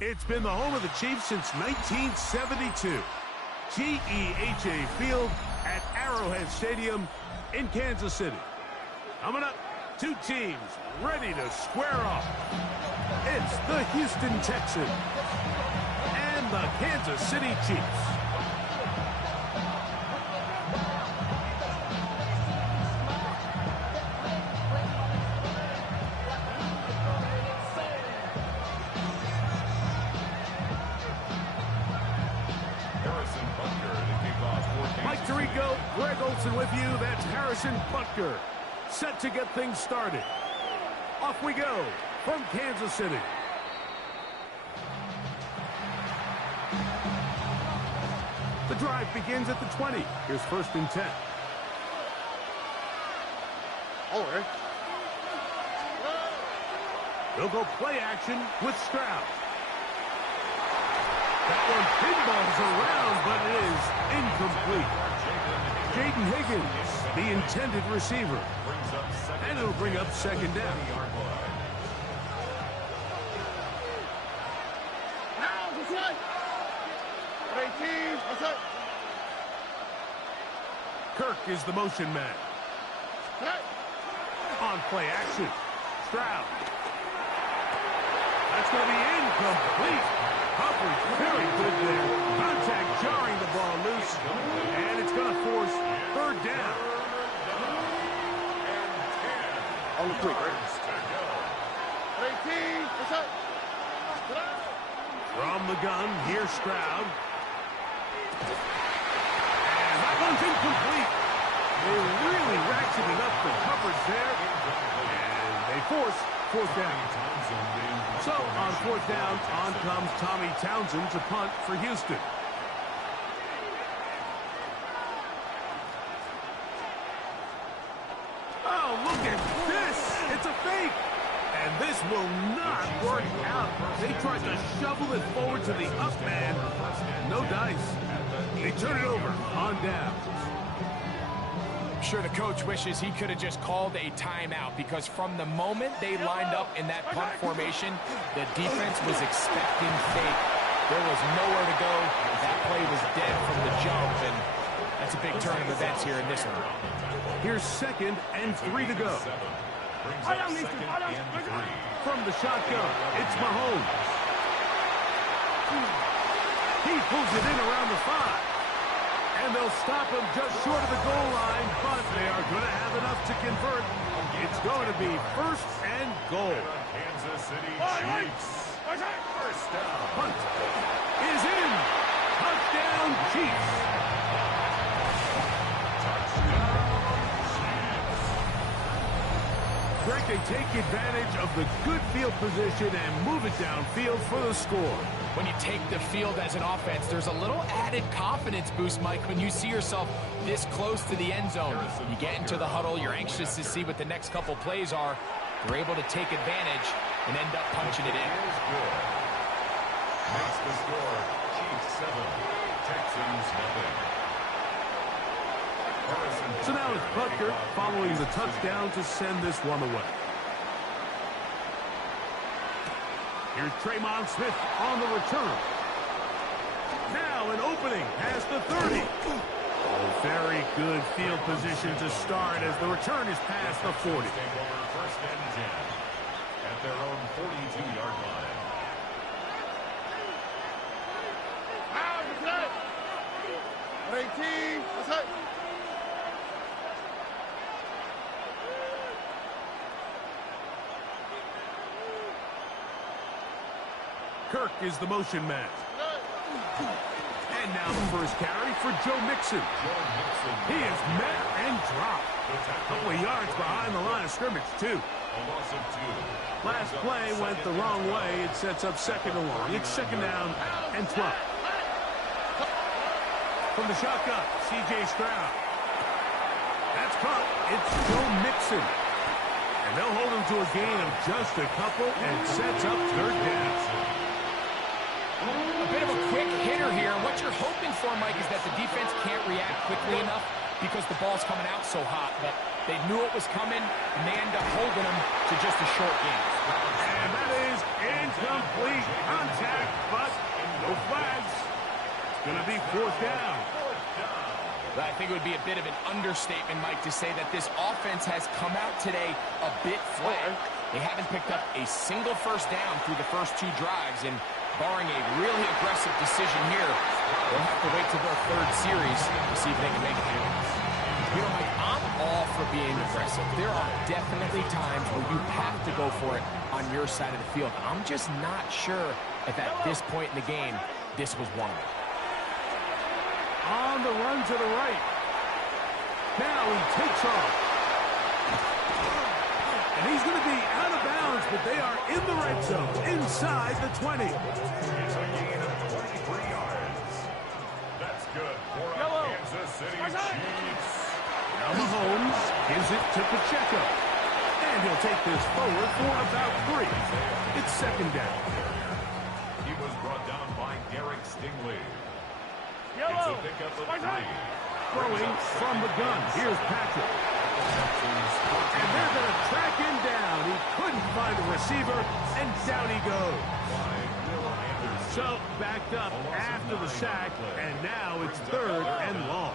It's been the home of the Chiefs since 1972. GEHA Field at Arrowhead Stadium in Kansas City. Coming up, two teams ready to square off. It's the Houston Texans and the Kansas City Chiefs. Mike Tirico, Greg Olson with you. That's Harrison Butker. Set to get things started. Off we go from Kansas City. The drive begins at the 20. Here's 1st and 10. All right. They'll go play action with Stroud. That one pinballs around, but it is incomplete. Jaden Higgins, the intended receiver. And it'll bring up 2nd down. Kirk is the motion man. On play action. Stroud. That's going to be incomplete. Coverage very good there. Contact jarring the ball loose. And it's going to force 3rd down. On the quick, right? From the gun, here's Stroud. And that one's incomplete. They really ratcheted up the coverage there. And they force 4th down. So, on 4th down, on comes Tommy Townsend to punt for Houston. Oh, look at this! It's a fake! And this will not work out. They tried to shovel it forward to the up man. No dice. They turn it over on down. I'm sure the coach wishes he could have just called a timeout, because from the moment they lined up in that punt formation, the defense was expecting fake. There was nowhere to go. That play was dead from the jump, and that's a big turn of events here in this one. Here's 2nd and 3 to go. From the shotgun, it's Mahomes. He pulls it in around the 5. And they'll stop him just short of the goal line, but they are going to have enough to convert. It's going to be 1st and goal. Kansas City Chiefs. First down. Punt is in. Touchdown Chiefs. Greg, they take advantage of the good field position and move it downfield for the score. When you take the field as an offense, there's a little added confidence boost, Mike, when you see yourself this close to the end zone. You get into the huddle, you're anxious to see what the next couple plays are. You're able to take advantage and end up punching it in. Makes the score, Chiefs 7, Texans 0. So now it's Butker following the touchdown to send this one away. Here's Tremon Smith on the return. Now an opening past the 30. Oh, very good field position to start as the return is past the 40. 1st and 10 at their own 42-yard line. Kirk is the motion man. And now the first carry for Joe Mixon. He is met and dropped. A couple of yards behind the line of scrimmage, too. A loss of 2. Last play went the wrong way. It sets up 2nd and 1. It's 2nd down and 12. From the shotgun, C.J. Stroud. That's caught. It's Joe Mixon. And they'll hold him to a gain of just a couple and sets up 3rd down. A bit of a quick hitter here. What you're hoping for, Mike, is that the defense can't react quickly enough because the ball's coming out so hot, but they knew it was coming, and they end up holding them to just a short game. And that is incomplete contact, but no flags. It's going to be fourth down. I think it would be a bit of an understatement, Mike, to say that this offense has come out today a bit flat. They haven't picked up a single first down through the first two drives, and barring a really aggressive decision here, they'll have to wait till their third series to see if they can make it happen. You know, Mike, I'm all for being aggressive. There are definitely times where you have to go for it on your side of the field. I'm just not sure if at this point in the game, this was one of them. On the run to the right. Now he takes off. And he's going to be out of bounds, but they are in the red zone, inside the 20. It's a gain of 23 yards. That's good for our Kansas City Chiefs. Now Mahomes gives it to Pacheco. And he'll take this forward for about 3. It's second down. He was brought down by Derek Stingley. It's a pickup of 3. Throwing from the gun. Here's Patrick. And they're going to track him down. He couldn't find a receiver, and down he goes. So backed up after the sack, and now it's third and long.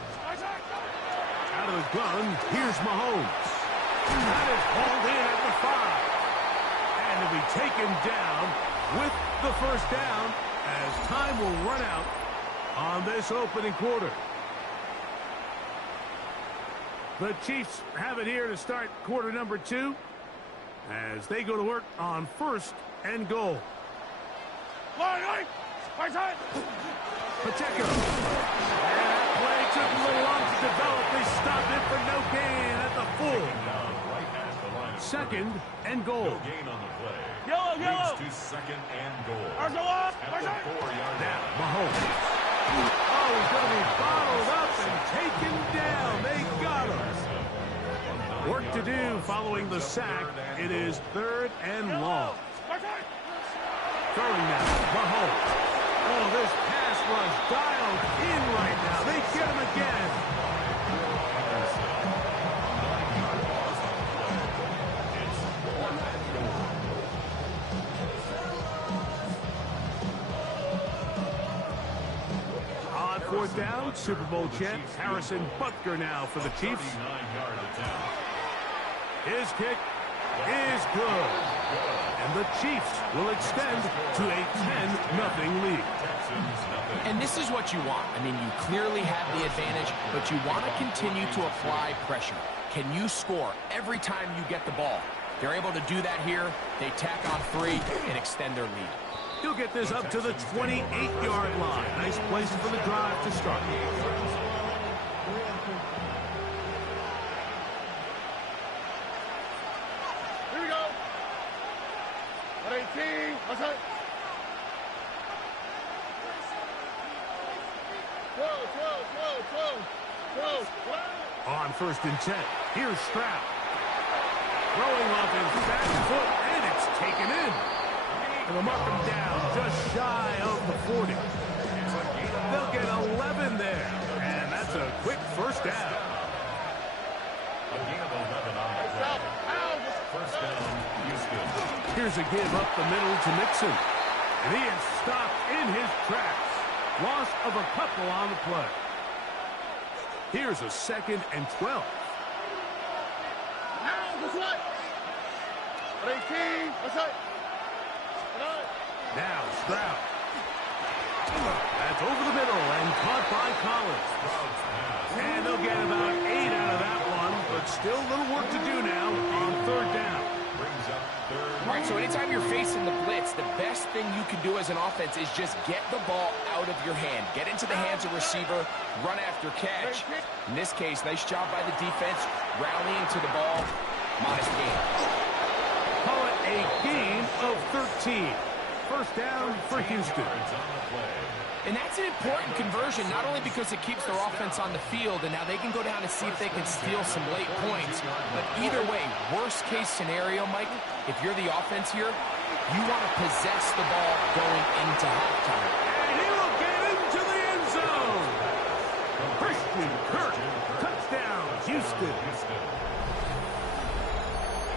Out of the gun, here's Mahomes. That is hauled in at the 5. And he'll be taken down with the first down as time will run out on this opening quarter. The Chiefs have it here to start quarter number 2 as they go to work on first and goal. Pacheco. And that play took a little long to develop. They stopped it for no gain at the full. Second and goal. No gain on the play. Yellow. Leads to second and goal. At the 4-yard Now, line. Mahomes. Oh, he's going to be bottled up and taken down. They got him. Work to do following the sack. It is third and long. Throwing now, Mahomes. Oh, this pass was dialed in right now. They get him again. On fourth down, Super Bowl champ Harrison Butker now for the Chiefs. 39-yard attempt. His kick is good. And the Chiefs will extend to a 10-0 lead. And this is what you want. I mean, you clearly have the advantage, but you want to continue to apply pressure. Can you score every time you get the ball? They're able to do that here. They tack on 3 and extend their lead. He'll get this up to the 28-yard line. Nice place for the drive to start. Here we go. 18. Outside. Whoa. On first and 10, here's Stroud. Throwing off his back foot, and it's taken in. And they'll mark him down just shy of the 40. They'll get 11 there, and that's a quick first down. A gain of 11 on the play. First down, Houston. Here's a give up the middle to Mixon. And he is stopped in his tracks. Loss of a couple on the play. Here's a second and 12. Now Stroud. That's over the middle and caught by Collins. And they'll get about 8 out of that one, but still a little work to do now on third down. Brings up third. All right, so anytime you're facing the blitz, the best thing you can do as an offense is just get the ball out of your hand. Get into the hands of receiver, run after catch. In this case, nice job by the defense, rallying to the ball. Modest gain. Call it a gain of 13. First down for Houston. And that's an important conversion, not only because it keeps their offense on the field, and now they can go down and see if they can steal some late points. But either way, worst case scenario, Mike, if you're the offense here, you want to possess the ball going into halftime. And he will get into the end zone. Christian Kirk, touchdown. Houston.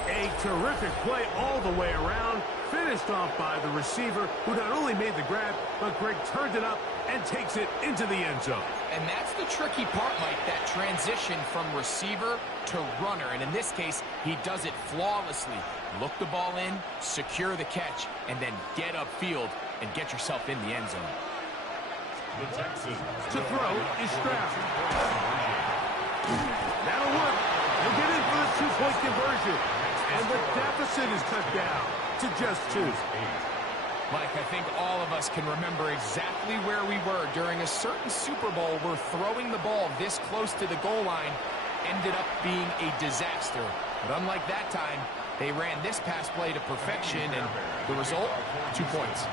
A terrific play all the way around, finished off by the receiver, who not only made the grab, but Greg turned it up and takes it into the end zone. And that's the tricky part, Mike, that transition from receiver to runner. And in this case, he does it flawlessly. Look the ball in, secure the catch, and then get upfield and get yourself in the end zone. To throw is Stroud. That'll work. He'll get in for the two-point conversion. And the deficit is cut down to just 2. Mike, I think all of us can remember exactly where we were during a certain Super Bowl where throwing the ball this close to the goal line ended up being a disaster. But unlike that time, they ran this pass play to perfection, and the result, 2 points.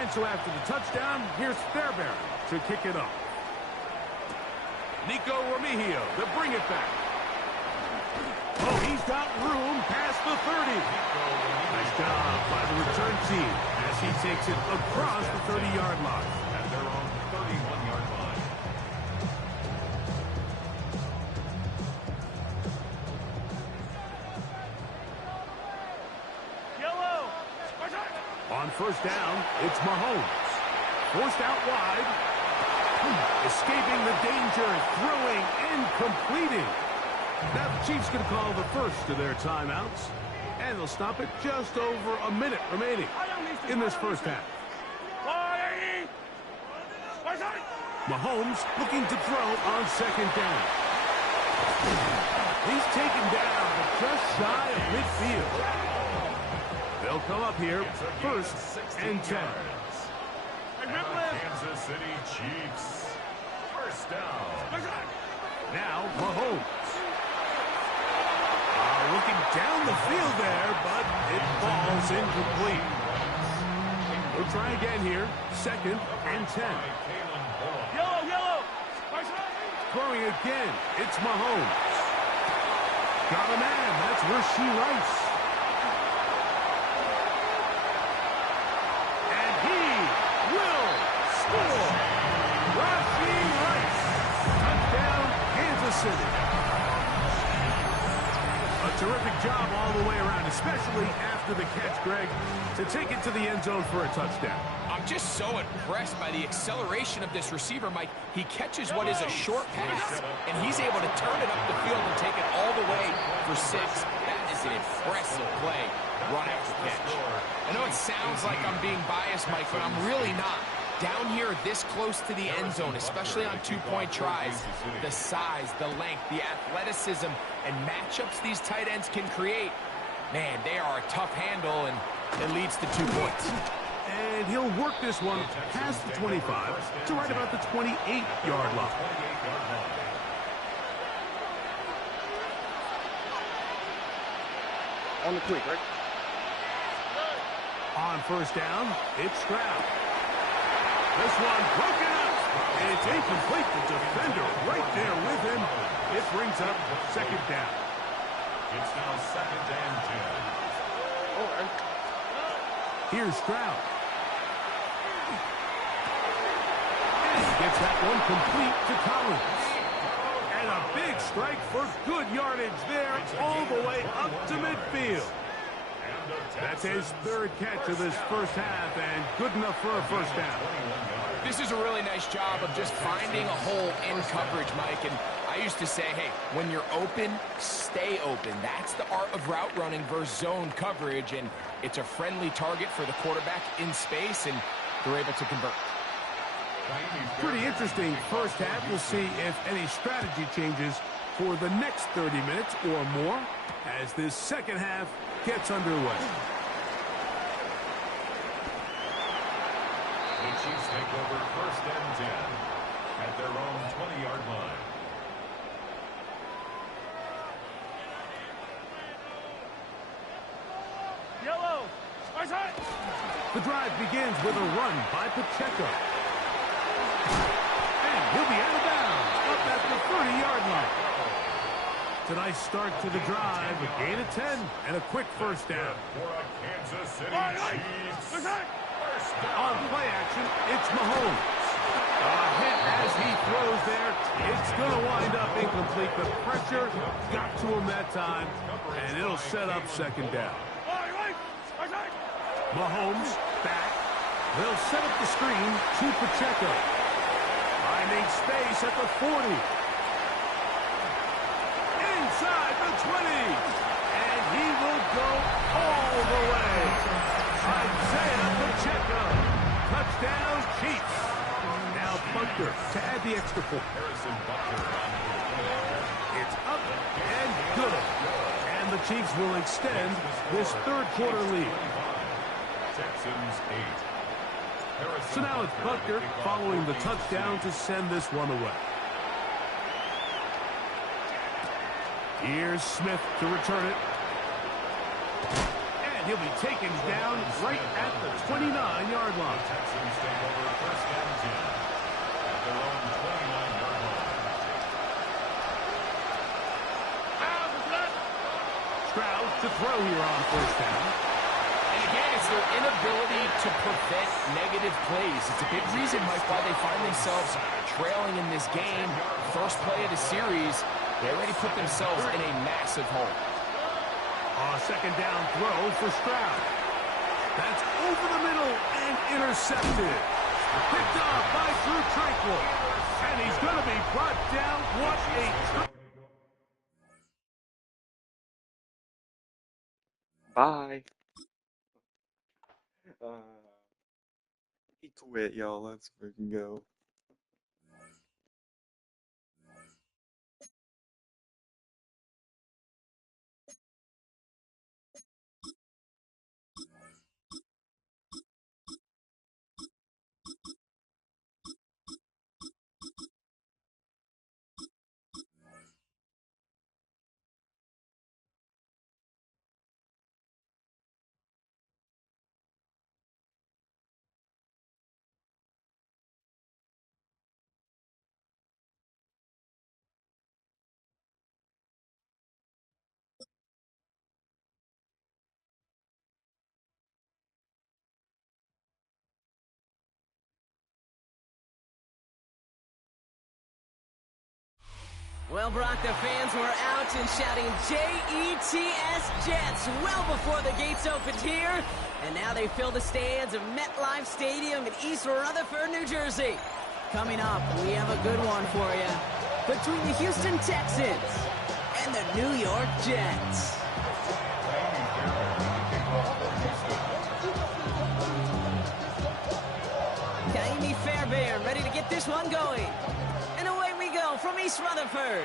And so after the touchdown, here's Fairbairn to kick it off. Nico Remigio to bring it back. Oh, he's got room past the 30. Nice job by the return team as he takes it across the 30-yard line. At their own 31-yard line. Yellow. On first down, it's Mahomes. Forced out wide. Escaping the danger, throwing and completing. Now the Chiefs going to call the first of their timeouts. And they'll stop it just over a minute remaining in this first half. Mahomes looking to throw on second down. He's taken down, but just shy of midfield. They'll come up here first and 10. Kansas City Chiefs. First down. Now Mahomes. Looking down the field there, but it falls incomplete. We'll try again here. Second and 10. Yellow. Throwing again. It's Mahomes. Got a man. That's Rasheed Rice. And he will score. Rasheed Rice. Touchdown, Kansas City. A terrific job all the way around, especially after the catch, Greg, to take it to the end zone for a touchdown. I'm just so impressed by the acceleration of this receiver, Mike. He catches what is a short pass, and he's able to turn it up the field and take it all the way for 6. That is an impressive play, run after catch. I know it sounds like I'm being biased, Mike, but I'm really not. Down here this close to the end zone, especially on two-point tries, the size, the length, the athleticism, and matchups these tight ends can create, man, they are a tough handle, and it leads to 2 points. And he'll work this one past the 25 to right about the 28-yard line. On the quick, right? On first down, it's Stroud. This one broken up. And it's incomplete. The defender right there with him. It brings up second down. It's now second and 10. All right. Here's Stroud. And he gets that one complete to Collins. And a big strike for good yardage there all the way up to midfield. That's his third catch of this first half, and good enough for a first down. This is a really nice job of just finding a hole in coverage, Mike. And I used to say, hey, when you're open, stay open. That's the art of route running versus zone coverage, and it's a friendly target for the quarterback in space, and they're able to convert. Pretty interesting first half. We'll see if any strategy changes for the next 30 minutes or more as this second half gets underway. The Chiefs take over first and 10 at their own 20-yard line. Yellow. The drive begins with a run by Pacheco. And he'll be out of bounds up at the 30-yard line. It's a nice start to the drive, a gain of 10, and a quick first down. For a Kansas City Chiefs. First down. On play action, it's Mahomes. Hit as he throws there. It's going to wind up incomplete. The pressure got to him that time, and it'll set up second down. Mahomes back. They'll set up the screen to Pacheco. Finding space at the 40. Inside the 20. And he will go all the way. Isaiah Pacheco. Touchdown, Chiefs. Now Butker to add the extra point. It's up and good. And the Chiefs will extend this third quarter lead. Texans 8. So now it's Butker following the touchdown to send this one away. Here's Smith to return it. And he'll be taken down right at the 29-yard line. Texans take over first and 10 at their own 29-yard line. Stroud to throw here on first down. And again, it's their inability to prevent negative plays. It's a big reason, Mike, why they find themselves trailing in this game. First play of the series, they already put themselves in a massive hole. Second down throw for Stroud. That's over the middle and intercepted. Picked up by Drew Tranquil. And he's going to be brought down. What a... Bye. He quit, y'all. Let's freaking go. Well, Brock, the fans were out and shouting J-E-T-S Jets well before the gates opened here. And now they fill the stands of MetLife Stadium in East Rutherford, New Jersey. Coming up, we have a good one for you. Between the Houston Texans and the New York Jets. Kaimi Fairbairn ready to get this one going. And away we go from East Rutherford.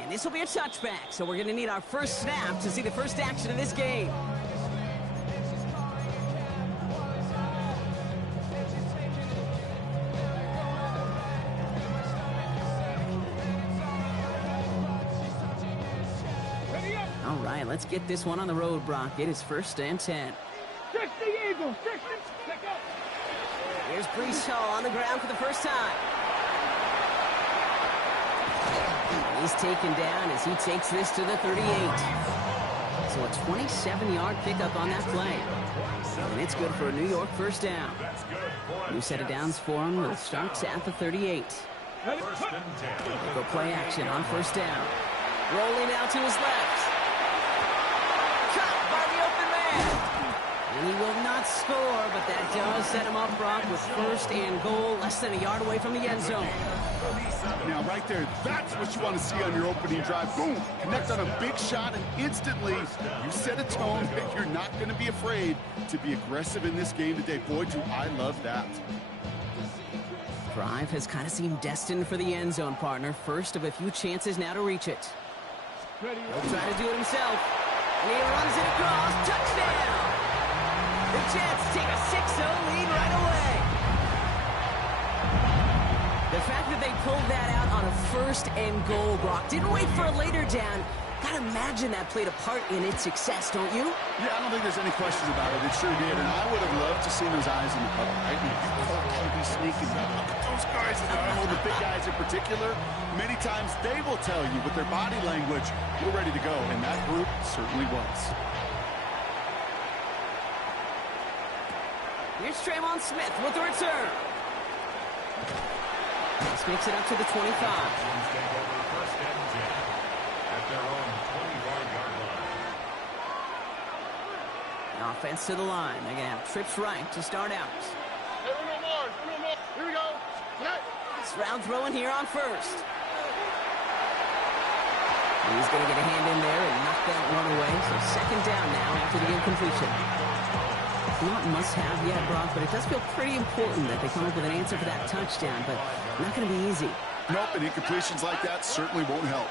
And this will be a touchback, so we're going to need our first snap to see the first action of this game. All right, let's get this one on the road, Brock. It is 1st and 10. Check the Eagles. Check up. Here's Brees Hall on the ground for the first time. He's taken down as he takes this to the 38. So a 27-yard pickup on that play. And it's good for a New York first down. New set of downs for him. It starts at the 38. Go play action on first down. Rolling out to his left. Caught by the open man. And he will not score, but that does set him up, Brock, with 1st and goal, less than a yard away from the end zone. Now, right there, that's what you want to see on your opening drive. Boom! Connect on a big shot, and instantly you set a tone that you're not going to be afraid to be aggressive in this game today. Boy, do I love that. Drive has kind of seemed destined for the end zone, partner. First of a few chances now to reach it. He'll try to do it himself. And he runs it across. Touchdown! The Jets take a 6-0 lead right away. The fact that they pulled that out on a 1st and goal, Brock, didn't wait for a later down. Gotta imagine that played a part in its success, don't you? Yeah, I don't think there's any question about it. It sure did, and I would have loved to see those eyes in the cover, right? You call QB sneaking. Look at those guys. I don't know, the big guys in particular, many times they will tell you with their body language, we're ready to go, and that group certainly was. Here's Trayvon Smith with the return. This makes it up to the 25. Teams take over first and 10 at their own 25-yard line. Now offense to the line. They're going to have trips right to start out. Hey, Uno Mars. Here we go. Stroud throwing here on first. He's going to get a hand in there and knock that one away. So second down now after the incompletion. Not must-have yet, Brock, but it does feel pretty important that they come up with an answer for that touchdown, but not going to be easy. Nope, and incompletions like that certainly won't help.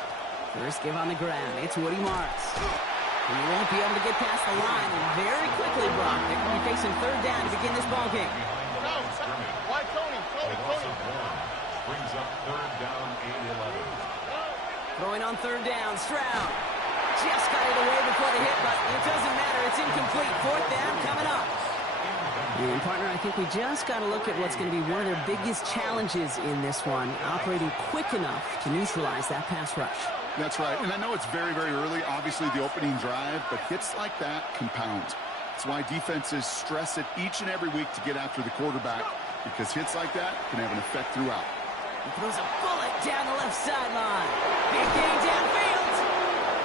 First give on the ground. It's Woody Marks. He won't be able to get past the line, and very quickly, Brock, they're going to be facing third down to begin this ball game. Why Tony? Brings up third down, 8-11. Throwing on third down, Stroud. Just got it away before the hit, but it doesn't matter. It's incomplete. Fourth down coming up. And, partner, I think we just got to look at what's going to be one of their biggest challenges in this one, operating quick enough to neutralize that pass rush. That's right, and I know it's very, very early, obviously the opening drive, but hits like that compound. That's why defenses stress it each and every week to get after the quarterback, because hits like that can have an effect throughout. He throws a bullet down the left sideline. Big gain downfield.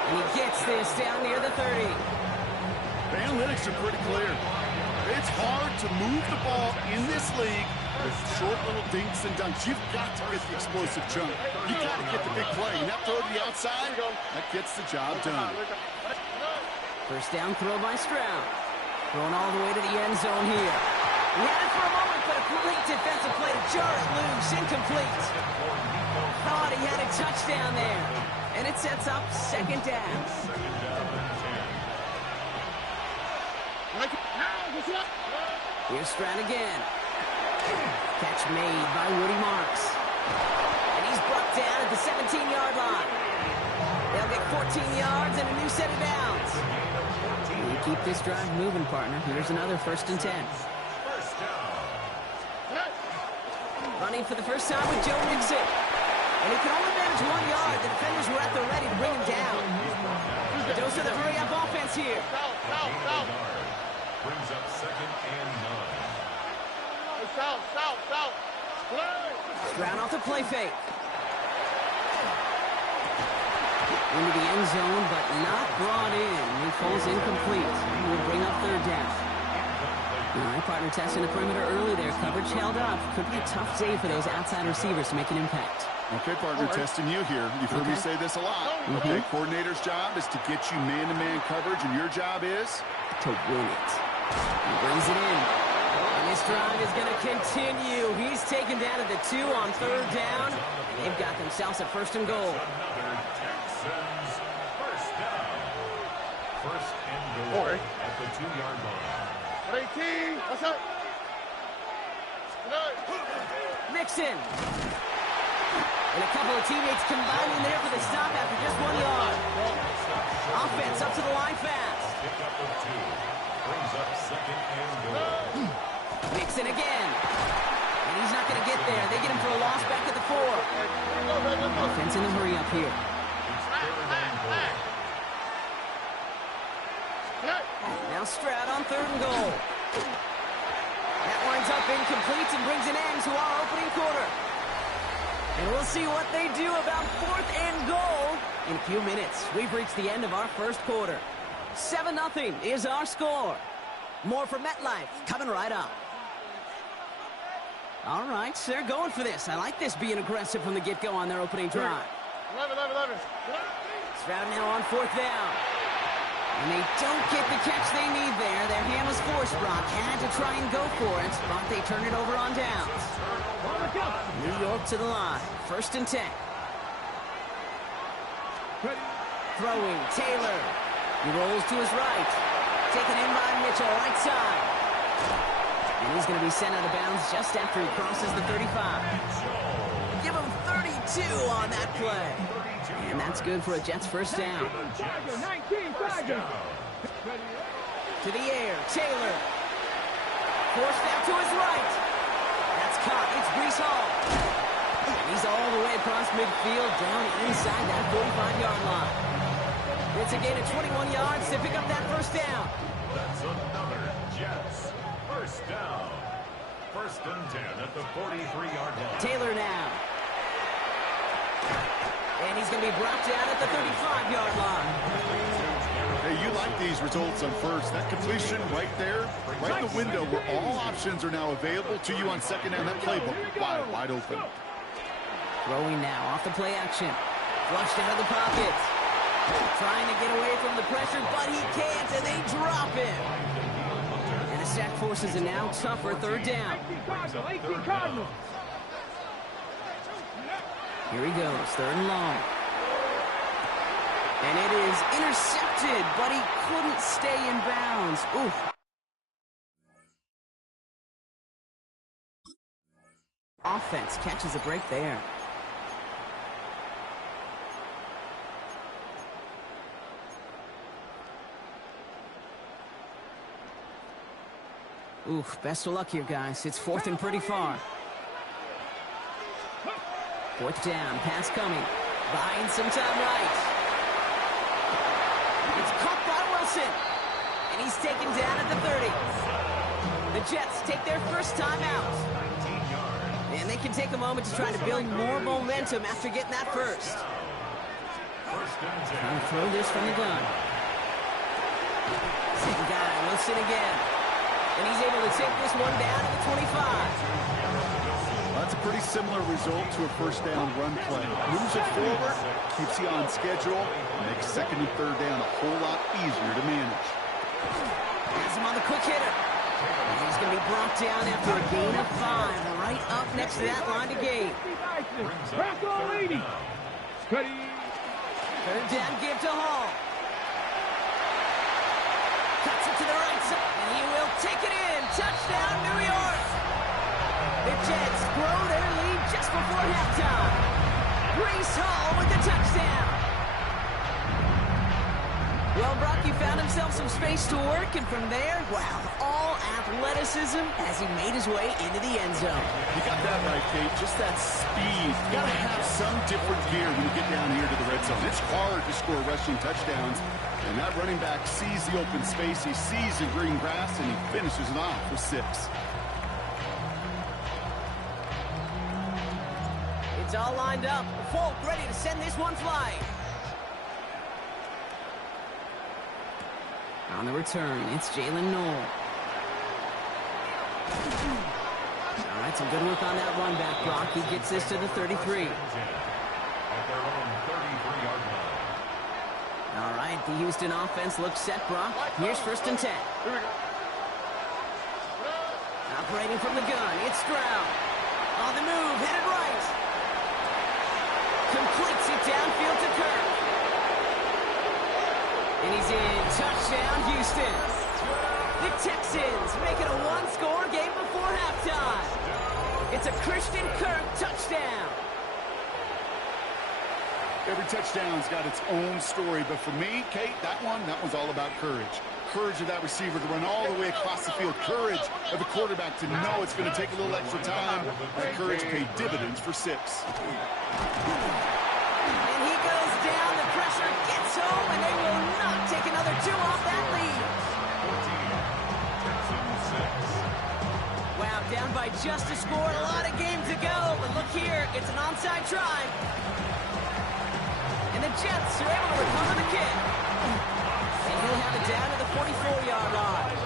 And he gets this down near the 30. The analytics are pretty clear. It's hard to move the ball in this league with short little dinks and dunks. You've got to get the explosive jump. You've got to get the big play. And that throw to the outside, that gets the job done. First down throw by Stroud. Thrown all the way to the end zone here. He had it for a moment, but a great defensive play to jar it loose. Incomplete. Thought he had a touchdown there. And it sets up second down. Here's Stroud again. Catch made by Woody Marks. And he's brought down at the 17-yard line. They'll get 14 yards and a new set of downs. You keep this drive moving, partner. Here's another first and 10. Running for the first time with Joe Mixon. And he can only manage 1 yard. The defenders were at the ready to bring him down. Dose of the hurry-up offense here. Brings up second and 9. South. Stroud off the play fake. Into the end zone, but not brought in. He falls incomplete. Will bring up third down. All right, partner testing the perimeter early there. Coverage held up. Could be a tough day for those outside receivers to make an impact. Okay, partner, testing you here. You've heard me say this a lot. Okay, coordinator's job is to get you man-to-man coverage, and your job is? To win it. He brings it in. And this drive is going to continue. He's taken down at the 2 on third down. They've got themselves a first and goal. Texans first down. First and goal at the 2-yard line. 18. What's up? Mixon. And a couple of teammates combining there for the stop after just 1 yard. Offense up to the line fast. Pick up of 2. Brings up second and goal. Mixon again. And he's not going to get there. They get him for a loss back at the 4. Offense in the hurry up here. It's third and goal. Now Stroud on third and goal. That winds up incomplete and brings an end to our opening quarter. And we'll see what they do about fourth and goal in a few minutes. We've reached the end of our first quarter. 7-0 is our score. More from MetLife coming right up. All right, they're going for this. I like this being aggressive from the get-go on their opening drive. 11. Stroud now on fourth down. And they don't get the catch they need there. Their hand was forced, Brock. Had to try and go for it, but they turn it over on downs. New York to the line. First and 10. Throwing, Taylor. He rolls to his right. Taken in by Mitchell, right side. And he's going to be sent out of bounds just after he crosses the 35. Give him 32 on that play. And that's good for a Jets first down. 19, Tiger. To the air, Taylor. Forced out to his right. That's caught. It's Breece Hall. And he's all the way across midfield, down inside that 45-yard line. It's a gain of 21 yards to pick up that first down. That's another Jets first first down. First and 10 at the 43-yard line. Taylor now. And he's going to be brought down at the 35-yard line. Hey, you like these results on first. That completion right there, right in the window where all options are now available to you on second down. That playbook wide open. Throwing now off the play action. Flushed out of the pocket. Trying to get away from the pressure, but he can't, and they drop him. And the sack forces a now tougher third down. Here he goes, third and long. And it is intercepted, but he couldn't stay in bounds. Ooh. Offense catches a break there. Oof, best of luck here, guys. It's fourth and pretty far. Fourth down, pass coming. Buying some time right. It's caught by Wilson. And he's taken down at the 30. The Jets take their first time out. And they can take a moment to try to build more momentum after getting that first. Trying to throw this from the gun. Same guy, Wilson again. And he's able to take this one down to the 25. That's a pretty similar result to a first down run play. Moves it forward, keeps you on schedule, makes second and third down a whole lot easier to manage. Has him on the quick hitter. And he's going to be brought down after a gain of 5, right up next to that line to gain. Third down, give to Hall. Cuts it to the right side, and he will take it in. Touchdown, New York. The Jets grow their lead just before halftime. Breece Hall with the touchdown. Well, Brock, he found himself some space to work, and from there, wow, all athleticism as he made his way into the end zone. You got that right, Kate. Just that speed. You got to have some different gear when you get down here to the red zone. It's hard to score rushing touchdowns, and that running back sees the open space, he sees the green grass, and he finishes it off with 6. It's all lined up. Folk ready to send this one flying. On the return, it's Jalen Noel. All right, some good work on that run back, Brock. He gets this to the 33. All right, the Houston offense looks set, Brock. Here's first and 10. Operating from the gun, it's Stroud. On the move, headed right. Completes it downfield to Kirk. And he's in. Touchdown, Houston. The Texans make it a one-score game before halftime. It's a Christian Kirk touchdown. Every touchdown's got its own story, but for me, Kate, that one's all about courage. Courage of that receiver to run all the way across the field. Courage of the quarterback to know it's going to take a little extra time. That courage paid dividends for 6. And he goes down. The pressure gets home, and they will not take another 2 off that lead. Wow, down by just a score. A lot of game to go. But look here, it's an onside try. And the Jets are able to recover the kick. And he'll have it down to the 44-yard line.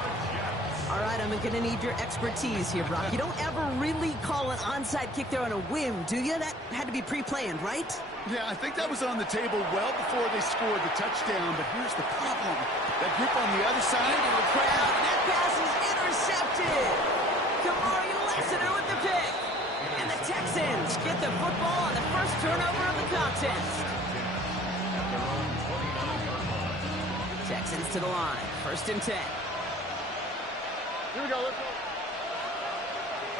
All right, I'm going to need your expertise here, Brock. You don't ever really call an onside kick there on a whim, do you? That had to be pre-planned, right? Yeah, I think that was on the table well before they scored the touchdown, but here's the problem. That group on the other side. Into the crowd, and that pass is intercepted. Kamari Lassiter with the pick. And the Texans get the football on the first turnover of the contest. Texans to the line. First and 10. Here we go. Let's go.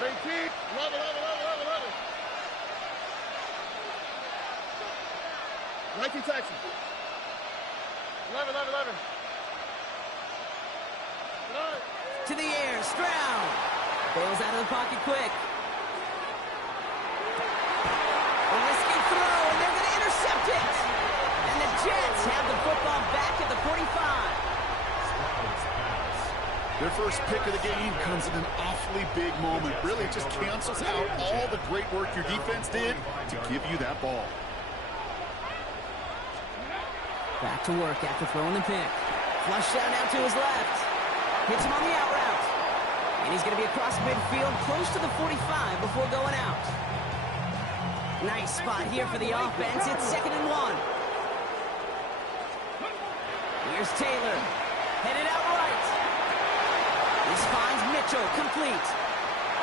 18. 11. 19 Texans. 11. To the air, Stroud. Bails out of the pocket quick. A risky throw, and they're going to intercept it. And the Jets have the football back at the 45. Their first pick of the game comes at an awfully big moment. Really just cancels out all the great work your defense did to give you that ball. Back to work after throwing the pick. Flush down now to his left. Hits him on the out route. And he's going to be across midfield, close to the 45 before going out. Nice spot here for the offense. It's 2nd and 1. Here's Taylor. Headed out right. This finds Mitchell, complete.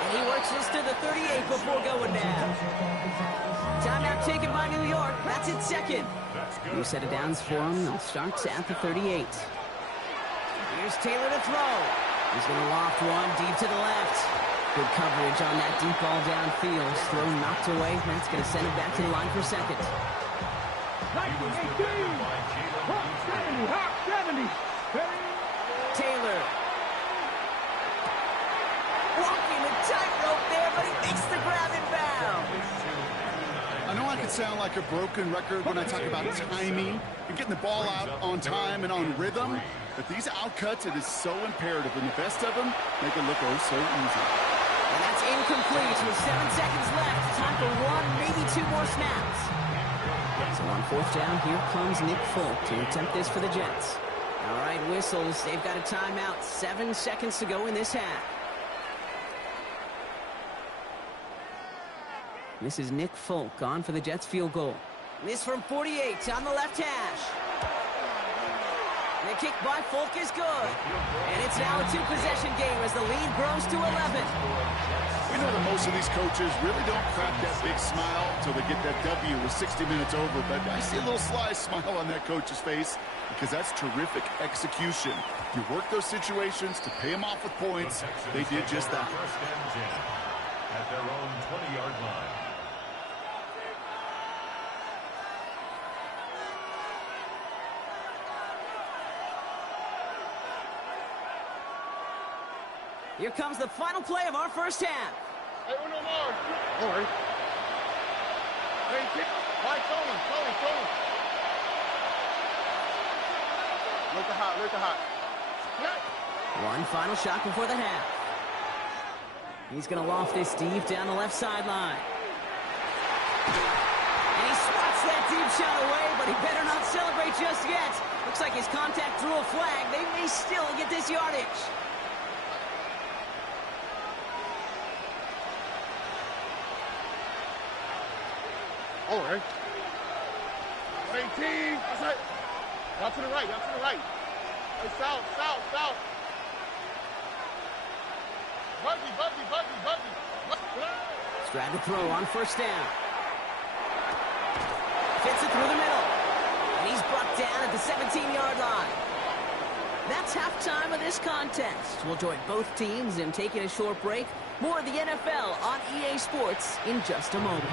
And he works this to the 38 before going down. Timeout taken by New York. That's its 2nd. New set of downs for him. They'll start at the 38. Here's Taylor to throw. He's going to loft one deep to the left. Good coverage on that deep ball downfield. Throw knocked away. That's going to send him back to the line for 2nd. Taylor. Walking the tightrope there, but he makes the grab in bounds. I know I can sound like a broken record when I talk about timing and getting the ball out on time and on rhythm, but these outcuts, it is so imperative, and the best of them make it look oh so easy. And that's incomplete with 7 seconds left. Time for 1, maybe 2 more snaps. So on 4th down, here comes Nick Folk to attempt this for the Jets. All right, whistles. They've got a timeout. 7 seconds to go in this half. This is Nick Folk on for the Jets field goal. This from 48 on the left hash. The kick by Folk is good. And it's now a 2-possession game as the lead grows to 11. We know that most of these coaches really don't crack that big smile until they get that W with 60 minutes over, but I see a little sly smile on that coach's face because that's terrific execution. You work those situations to pay them off with points. They did just that. At their own 20-yard line. Here comes the final play of our first half. Hey, uno more. All right. Hey, kick. Why, Tony. Look at hot. One final shot before the half. He's going to loft this deep down the left sideline. And he swats that deep shot away, but he better not celebrate just yet. Looks like his contact drew a flag. They may still get this yardage. All right. 18. That's right. Out to the right. Hey, south. Buggy. Strad to throw on 1st down. Fits it through the middle. And he's brought down at the 17-yard line. That's halftime of this contest. We'll join both teams in taking a short break. More of the NFL on EA Sports in just a moment.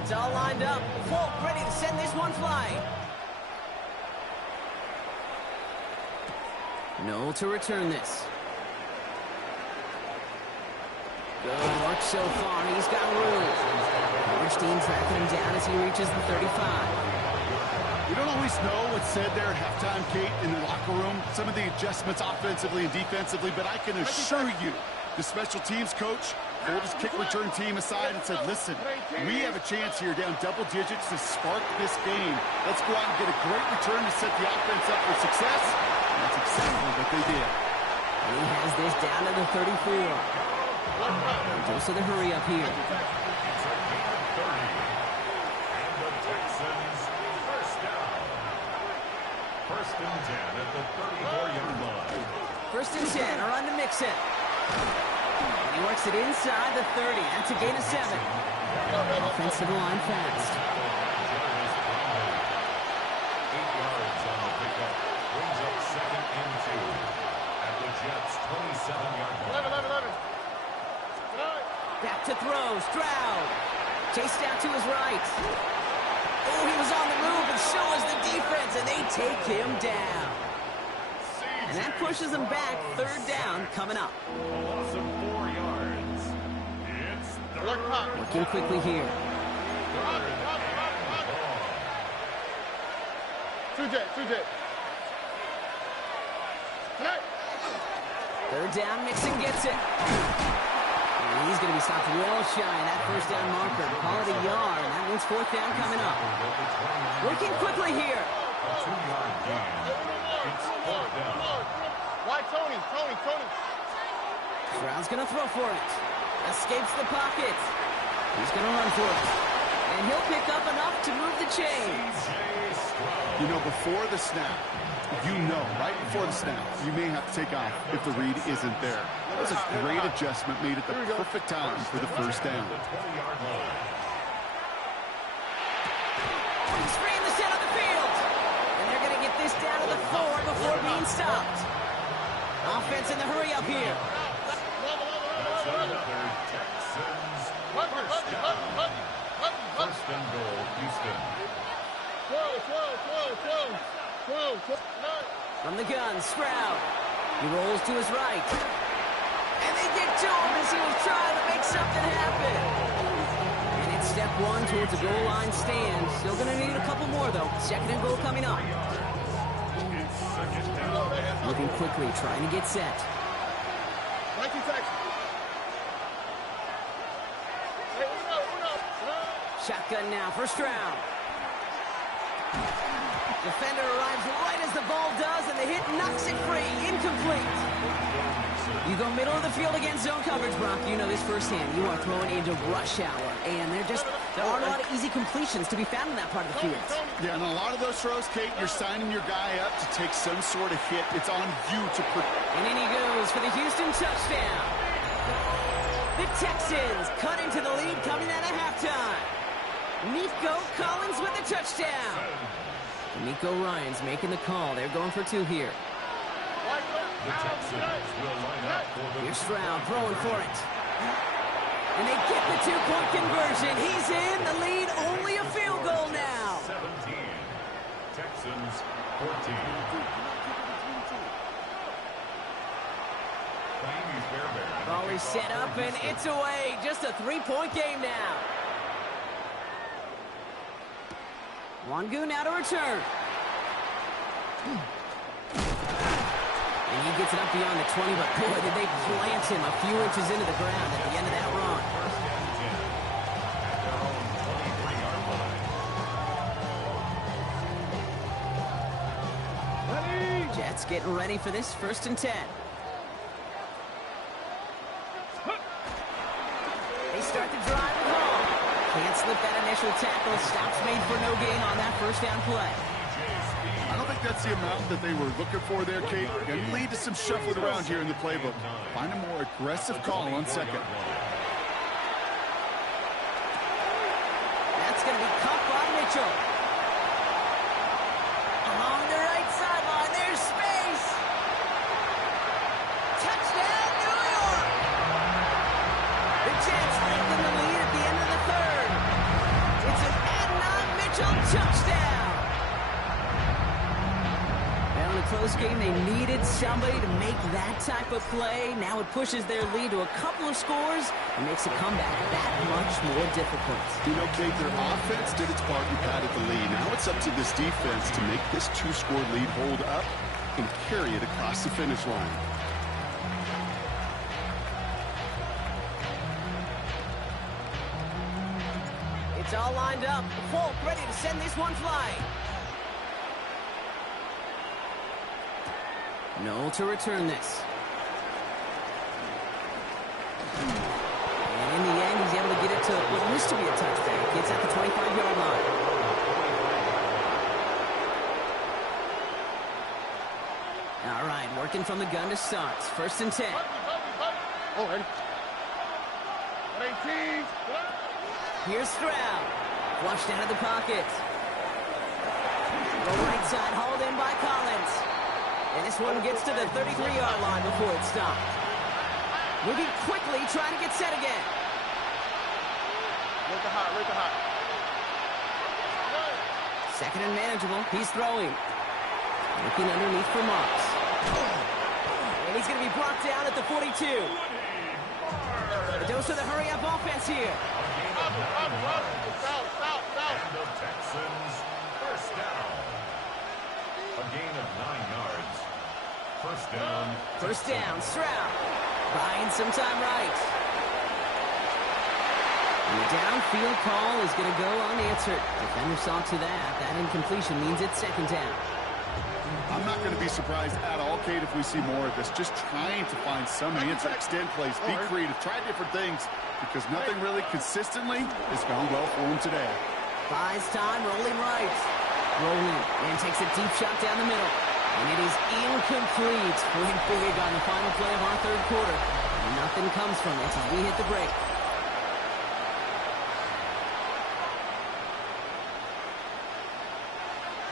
It's all lined up. Folk ready to send this one flying. Noel to return this. Good work so far. He's got room. Overstein tracking him down as he reaches the 35. We don't always know what's said there at halftime, Kate, in the locker room. Some of the adjustments offensively and defensively, but I can assure you, the special teams coach pulled his kick return team aside and said, listen, we have a chance here down double digits to spark this game. Let's go out and get a great return to set the offense up for success. And that's exactly what they did. And he has this down to the 34. And dose of the hurry up here. It's a gain of 30. And the Texans first down. 1st and 10 at the 34-yard line. 1st and 10 are on to Mixon. And he works it inside the 30. That's a gain of 7. Offensive line fast. 8 yards on the pickup. Brings up 2nd and 2 at the Jets' 27-yard line. 11. Back to throw. Stroud. Chased out to his right. Oh, he was on the move, and so was the defense, and they take him down. And that pushes them back. 3rd down coming up. A loss of 4 yards. It's Working quickly here. Third down, Mixon gets it. And he's going to be stopped well shy of that first down marker. Call it a yard, and that means fourth down coming up. Working quickly here. 2-yard gain. It's fourth down. Why Tony? Stroud's going to throw for it. Escapes the pocket. He's going to run for it. And he'll pick up enough to move the chains. You know, before the snap, right before the snap, you may have to take off if the read isn't there. That was a great adjustment made at the perfect time for the first down. He's free in the center of the field. And they're going to get this down to the 4 before being stopped. Offense in the hurry up here. That's another Texans first down. First and goal, Houston. From the gun, Stroud. He rolls to his right. And they get to him as he was trying to make something happen. And it's step 1 towards a goal line stand. Still going to need a couple more, though. Second and goal coming up. Looking quickly, trying to get set. Shotgun now for Stroud. Defender arrives right as the ball does, and the hit knocks it free. Incomplete. You go middle of the field against zone coverage, Brock. You know this firsthand. You are throwing into rush hour, and there aren't a lot of easy completions to be found in that part of the field. Yeah, and a lot of those throws, Kate, you're signing your guy up to take some sort of hit. It's on you to... And in he goes for the Houston touchdown. The Texans cut into the lead coming out of halftime. Nico Collins with the touchdown. Nico Ryan's making the call. They're going for 2 here. The Texans will line up for the... Here's Stroud throwing for it. And they get the 2-point conversion. He's in the lead. Only a field goal now. 17. Texans 14. Ball is set up and it's away. Just a 3-point game now. Wangu now to return. And he gets it up beyond the 20, but boy, did they plant him a few inches into the ground at the end of that run. Jets getting ready for this 1st and 10. They start the drive at home. Can't slip that initial tackle. Stops made for no gain on that first down play. I don't think that's the amount that they were looking for there, Kate. Going to lead to some shuffling around here in the playbook. Find a more aggressive call on second. That's going to be caught by Mitchell. Along the right sideline, there's space. Touchdown, New York. The Jets lengthen the lead at the end of the 3rd. It's an Adnan Mitchell touchdown. Well, in a close game, they needed somebody to make that type of play. Now it pushes their lead to a couple of scores and makes a comeback that much more difficult. You know, Kate, their offense did its part and padded the lead. Now it's up to this defense to make this 2-score lead hold up and carry it across the finish line. It's all lined up. Folk ready to send this one flying. Noel to return this. And in the end, he's able to get it to what used to be a touchdown. Gets at the 25-yard line. All right, working from the gun to start. 1st and 10. Here's Stroud. Flushed out of the pocket. The right side hauled in by Collins. And this one gets to the 33-yard line before it's stopped. Moving quickly, trying to get set again. Second and manageable. He's throwing. Looking underneath for Moss. And he's going to be brought down at the 42. A dose of the hurry-up offense here. Stop. And the Texans, first down. A gain of 9 yards. First down. First down, Stroud. Buying some time right. And the downfield call is going to go unanswered. Defender saw to that. That incompletion means it's second down. I'm not going to be surprised at all, Kate, if we see more of this. Just trying to find some answer, extend plays, be creative, try different things, because nothing really consistently has gone well for him today. Buys time, rolling right. Rolling, and takes a deep shot down the middle. And it is incomplete. We're big on the final play of our third quarter. And nothing comes from it as we hit the break.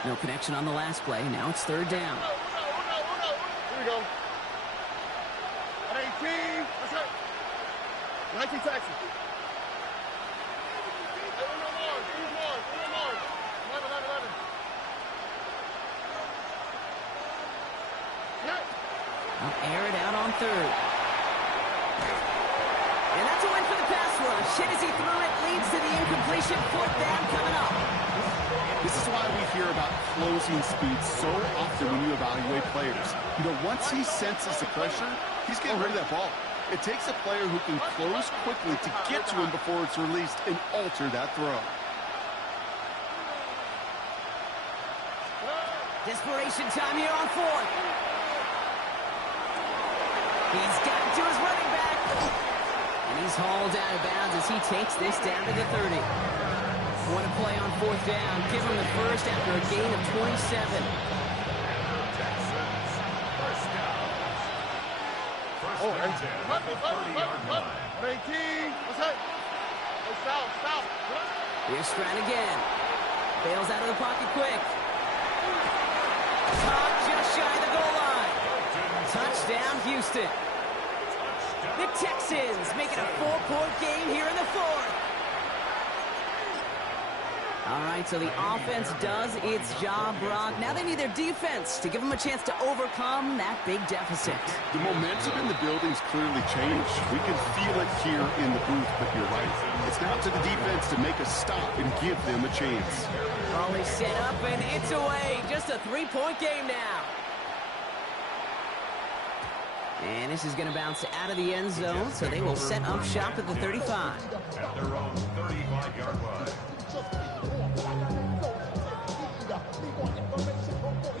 No connection on the last play. Now it's third down. Here we go. At 18. That's it. 19 Texas. One more. 11. I'll air it out on third. And that's a win for the pass rush. Hit as he threw it, leads to the incompletion. Fourth down coming up. This is why we hear about closing speed so often when you evaluate players. You know, once he senses the pressure, he's getting rid of that ball. It takes a player who can close quickly to get to him before it's released and alter that throw. Desperation time here on fourth. He's got it to his running back. And he's hauled out of bounds as he takes this down to the 30. What a play on fourth down. Give him the first after a gain of 27. Texans, first down. First and 10 at the 30-yard line. 18. What's that? Stop. Here's Stroud again. Bails out of the pocket quick. Caught just shy of the goal line. Touchdown, Houston. The Texans make it a 4-point game here in the fourth. All right, so the offense does its job, Brock. Now they need their defense to give them a chance to overcome that big deficit. The momentum in the building's clearly changed. We can feel it here in the booth, but you're right. It's now to the defense to make a stop and give them a chance. All is set up, and it's away. Just a 3-point game now. And this is going to bounce out of the end zone, so they will set up shop at the 35. At their own 35-yard line.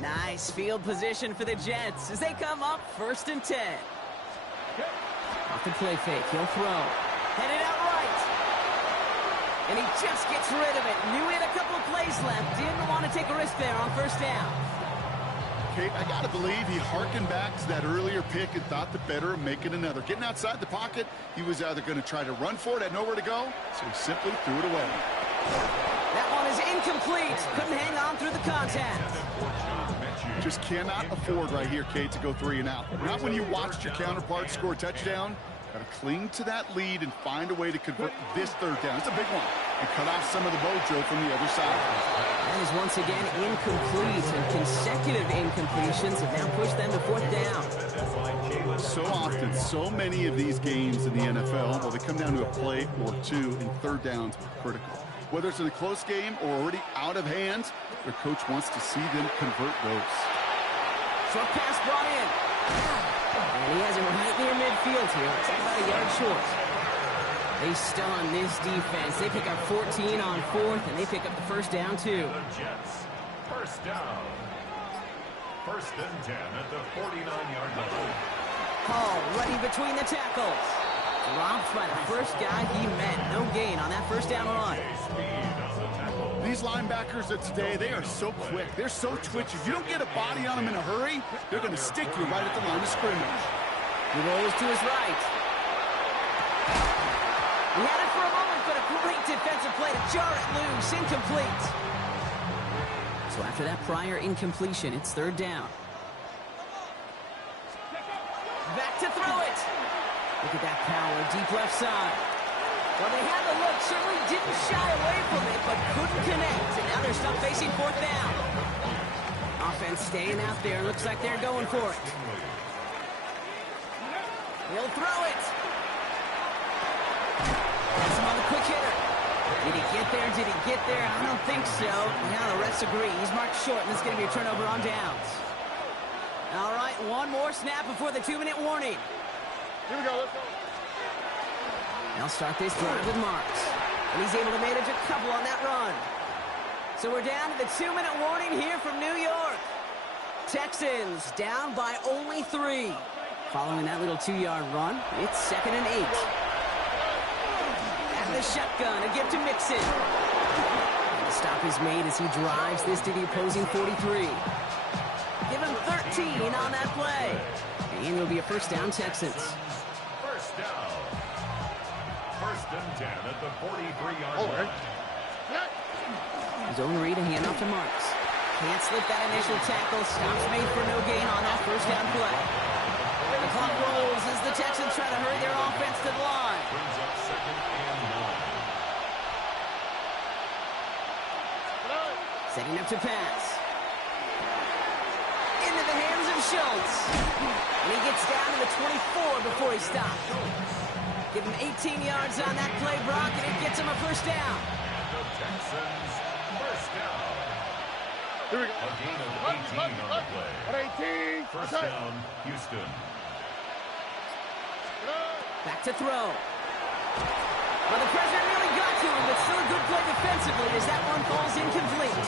Nice field position for the Jets as they come up first and 10. Off the play fake, he'll throw. Headed out right. And he just gets rid of it. Knew he had a couple of plays left. Didn't want to take a risk there on first down. Kate, I got to believe he harkened back to that earlier pick and thought the better of making another. Getting outside the pocket, he was either going to try to run for it, had nowhere to go, so he simply threw it away. That one is incomplete. Couldn't hang on through the contact. Just cannot afford right here, Kate, to go 3 and out. Not when you watched your counterpart score a touchdown. Got to cling to that lead and find a way to convert this third down. It's a big one. And cut off some of the mojo from the other side. That is once again incomplete, and consecutive incompletions have now pushed them to fourth down. So often, so many of these games in the NFL, well, they come down to a play or two, and third downs are critical. Whether it's in a close game or already out of hand, their coach wants to see them convert those. Short pass brought in. And he has it right near midfield here. It's about a yard short. They stun this defense. They pick up 14 on fourth, and they pick up the first down, too. The Jets, first down. First and 10 at the 49-yard line. Hall running between the tackles. Dropped by the first guy he met. No gain on that first down run. These linebackers of today, they are so quick. They're so twitchy. If you don't get a body on them in a hurry, they're going to stick you right at the line of scrimmage. He rolls to his right. He had it for a moment, but a great defensive play to jar it loose. Incomplete. So after that prior incompletion, it's third down. Back to throw it. Look at that power, deep left side. Well, they had the look, certainly didn't shy away from it, but couldn't connect. And now they're stuck facing fourth down. Offense staying out there. Looks like they're going for it. He'll throw it. That's him on the quick hitter. Did he get there? Did he get there? I don't think so. Now the refs agree. He's marked short, and it's going to be a turnover on downs. All right, one more snap before the 2-minute warning. Here we go, let's go. They'll start this drive with Marks. And he's able to manage a couple on that run. So we're down to the 2-minute warning here from New York. Texans down by only 3. Following that little 2-yard run, it's 2nd and 8. And the shotgun, a gift to Mixon. And the stop is made as he drives this to the opposing 43. Give him 13 on that play. And it'll be a first down, Texans. First down. 1st and 10 at the 43-yard line. Zone read, a handoff to Marks. Can't slip that initial tackle. Stops made for no gain on that first down play. The clock rolls as the Texans try to hurry their offense to the line. Brings up 2nd and 9. Setting up to pass. Into the hands of Schultz. And he gets down to the 24 before he stops. Give him 18 yards on that play, Brock, and it gets him a first down. The Texans, first down. Here we go. A gain of 18 on the play. 18. First down, Houston. Back to throw. Well, the pressure nearly got to him, but still a good play defensively as that one falls incomplete.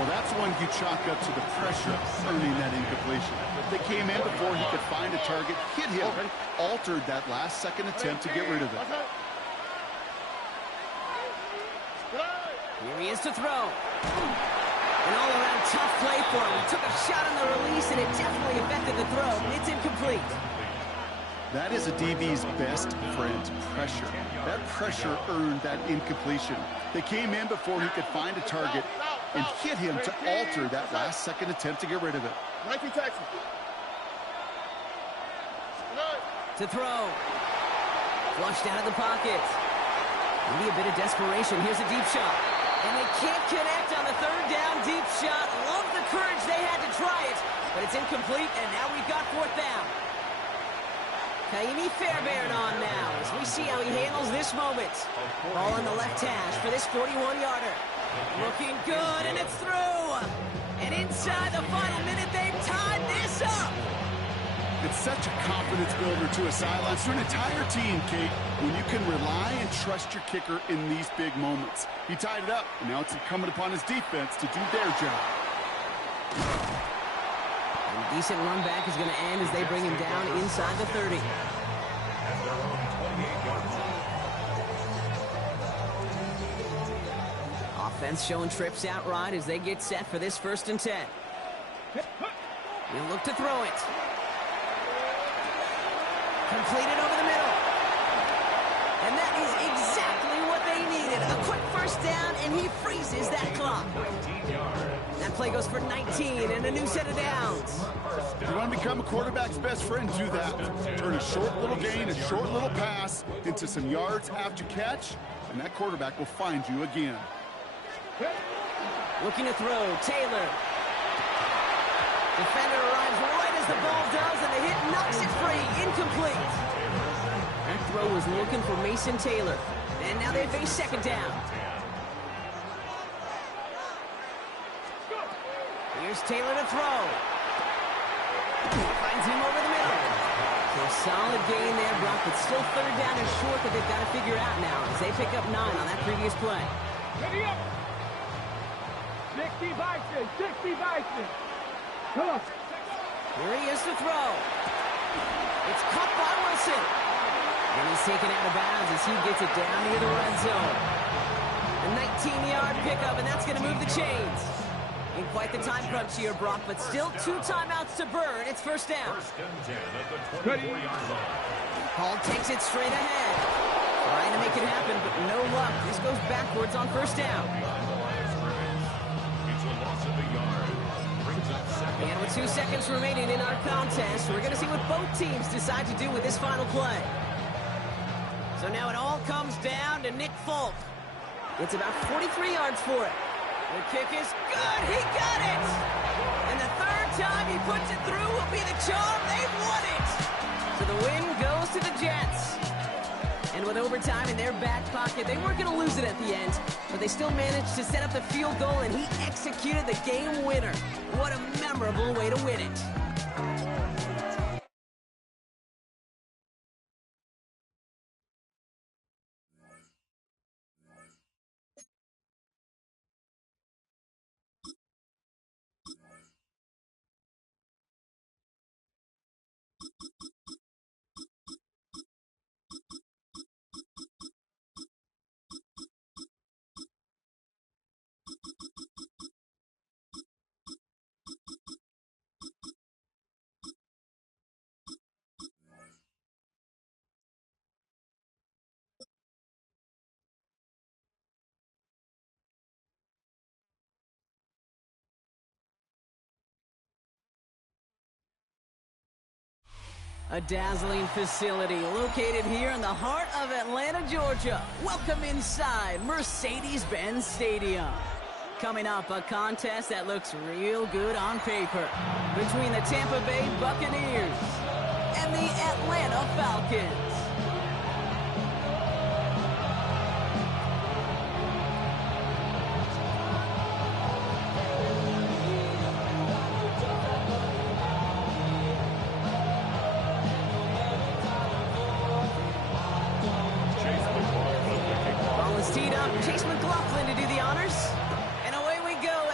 Well, that's one you chalk up to the pressure earning that incompletion. They came in before he could find a target, hit him, altered that last-second attempt to get rid of it. Here he is to throw. An all-around tough play for him. He took a shot on the release, and it definitely affected the throw. It's incomplete. That is a DB's best friend, pressure. That pressure earned that incompletion. They came in before he could find a target and hit him to alter that last-second attempt to get rid of it. 19 Texans. To throw. Flushed out of the pocket. Maybe a bit of desperation. Here's a deep shot. And they can't connect on the 3rd down deep shot. Love the courage they had to try it. But it's incomplete, and now we've got 4th down. Kaimi Fairbairn on now as we see how he handles this moment. Ball on the left hash for this 41-yarder. Looking good, and it's through. And inside the final minute, they've tied this up. It's such a confidence builder to a sideline, to an entire team, Kate, when you can rely and trust your kicker in these big moments. He tied it up, and now it's incumbent upon his defense to do their job. And a decent run back is going to end as they bring him down inside the 30. And their own 28-yard line. Offense showing trips out right as they get set for this 1st and 10. He'll look to throw it. Completed over the middle. And that is exactly what they needed. A quick first down, and he freezes that clock. That play goes for 19 and a new set of downs. You want to become a quarterback's best friend, do that. Turn a short little gain, a short little pass into some yards after catch, and that quarterback will find you again. Looking to throw, Taylor. Defender arrives right as the ball does, and the hit knocks it free. Incomplete. That throw was looking for Mason Taylor. And now they face 2nd down. Here's Taylor to throw. Finds him over the middle. So a solid gain there, Brock, but still 3rd down and short that they've got to figure out now as they pick up 9 on that previous play. Ready up. 60 Bison. 60 Bison. Come on. Here he is to throw. It's caught by Wilson. And he's taken out of bounds as he gets it down near the red zone. A 19-yard pickup, and that's going to move the chains. In quite the time crunch here, Brock, but still 2 timeouts to burn. It's 1st down. 1st and 10 at the 24-yard line. Paul takes it straight ahead. Trying to make it happen, but no luck. This goes backwards on 1st down. It's a loss of a yard. Brings up 2nd. And with 2 seconds remaining in our contest, we're going to see what both teams decide to do with this final play. So now it all comes down to Nick Folk. It's about 43 yards for it. The kick is good. He got it. And the 3rd time he puts it through will be the charm. They've won it. So the win goes to the Jets. And with overtime in their back pocket, they weren't going to lose it at the end, but they still managed to set up the field goal, and he executed the game winner. What a memorable way to win it. A dazzling facility located here in the heart of Atlanta, Georgia. Welcome inside Mercedes-Benz Stadium. Coming up, a contest that looks real good on paper between the Tampa Bay Buccaneers and the Atlanta Falcons.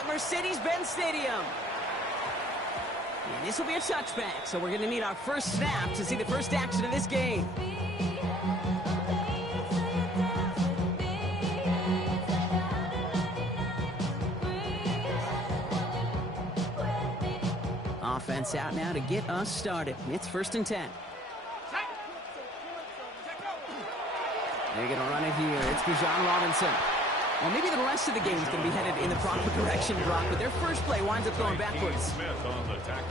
Mercedes-Benz Stadium. And this will be a touchback, so we're going to need our first snap to see the first action of this game. Offense out now to get us started. It's 1st and 10. They're going to run it here. It's Bijan Robinson. Well, maybe the rest of the game is going to be headed in the proper direction, Brock, but their first play winds up going backwards.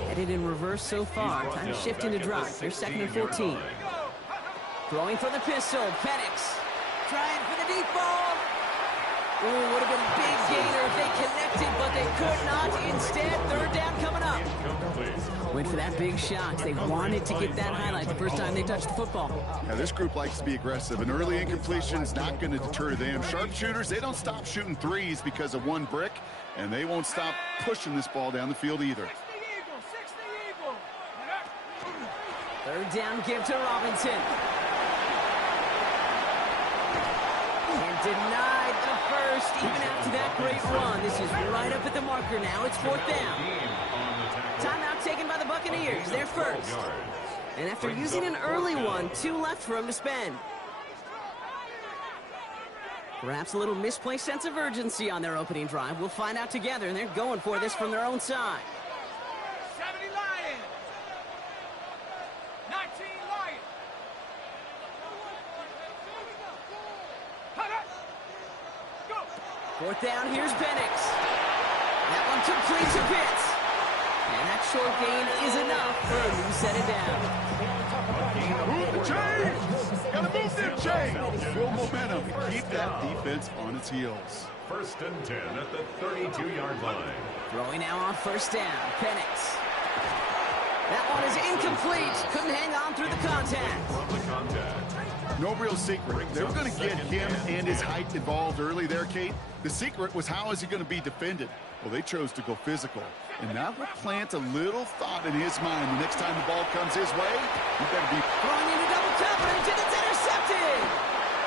Headed in reverse so far. Time to shift into drive. They're 2nd and 14. Throwing for the pistol. Penix. Trying for the deep ball. Ooh, would have been a big gainer if they connected, but they could not. Instead, 3rd down coming up. Went for that big shot. They wanted to get that highlight the first time they touched the football. Now, this group likes to be aggressive. An early incompletion is not going to deter them. Sharpshooters, they don't stop shooting threes because of one brick, and they won't stop pushing this ball down the field either. 3rd down give to Robinson. And denied the first, even after that great run. This is right up at the marker now. It's 4th down. Timeout taken by the Buccaneers. They're first. And after using an early one, 2 left for them to spend. Perhaps a little misplaced sense of urgency on their opening drive. We'll find out together, and they're going for this from their own side. 70 Lions. 19 Lions. 4th down, here's Penix. That one complete to Pitts. And that short gain is enough for a new set it down. Move the chains! Gotta move them chains! Build momentum. Keep that defense on its heels. 1st and 10 at the 32-yard line. Throwing now on 1st down. Penix. That one is incomplete. Couldn't hang on through the contact. From the contact. No real secret. They were going to get him and his height involved early there, Kate. The secret was how is he going to be defended? Well, they chose to go physical. And that will plant a little thought in his mind. The next time the ball comes his way, he better be throwing into double coverage, and it's intercepted.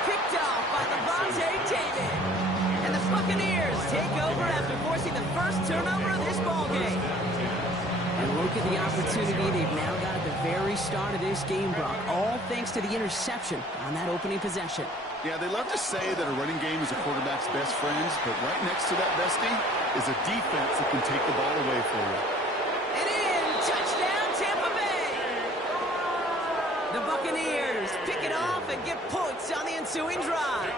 Picked off by Levante David. And the Buccaneers take over after forcing the first turnover of this ballgame. And look at the opportunity they've now got at the very start of this game, Brock. All thanks to the interception on that opening possession. Yeah, they love to say that a running game is a quarterback's best friend, but right next to that bestie is a defense that can take the ball away for you. And in, touchdown Tampa Bay! The Buccaneers pick it off and get points on the ensuing drive.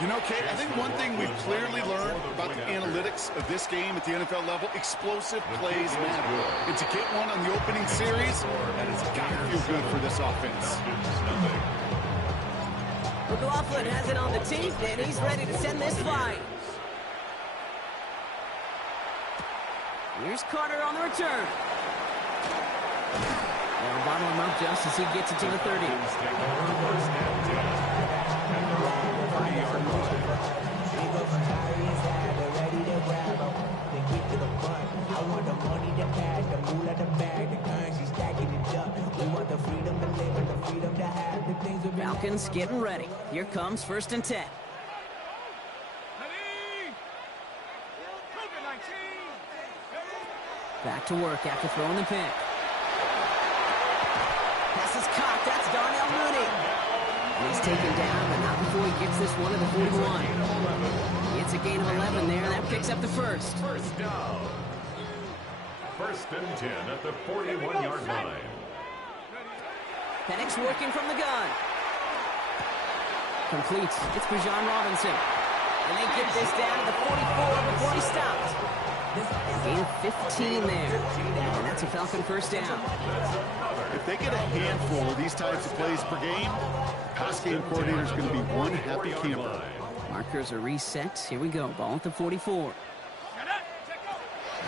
You know, Kate, I think one thing we've clearly learned about the analytics of this game at the NFL level, explosive plays matter. And to get one on the opening series, that has got to feel good for this offense. McLaughlin has it on the teeth, and he's ready to send this flying. Here's Carter on the return. And bottle him up just as he gets it to the 30. Falcons getting ready. Here comes 1st and 10. Back to work after throwing the pick. Pass is caught. That's Darnell Mooney. He's taken down, but not before he gets this one to the 41. It's a gain of 11 there, and that picks up the first. First down. 1st and 10 at the 41-yard line. Penix working from the gun. Complete. It's Bijan Robinson. And they get this down to the 44 before he stops. Gain of 15 there. And that's a Falcon first down. If they get a handful of these types of plays per game, pass game coordinator is going to be one happy camper. Markers are reset. Here we go. Ball at the 44.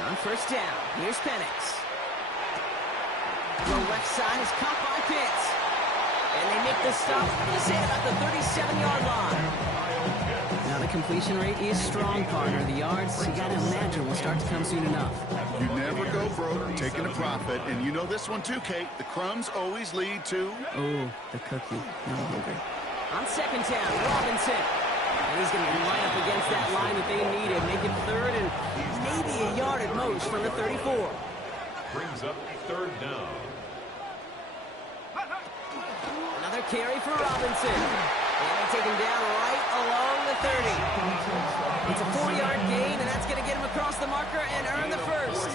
On 1st down, here's Penix. The left side is caught by Pitts. And they make the stop, let's say, about the 37-yard line. Now the completion rate is strong, partner. The yards, you got to imagine, will start to come soon enough. You never go broke taking a profit. And you know this one too, Kate. The crumbs always lead to... Oh, the cookie. No hungry. On 2nd down, Robinson. And he's going to be right up against that line that they needed. Make it 3rd and maybe a yard at most from the 34. Brings up 3rd down. Another carry for Robinson. And they take him down right along the 30. It's a 4-yard gain, and that's going to get him across the marker and earn the first.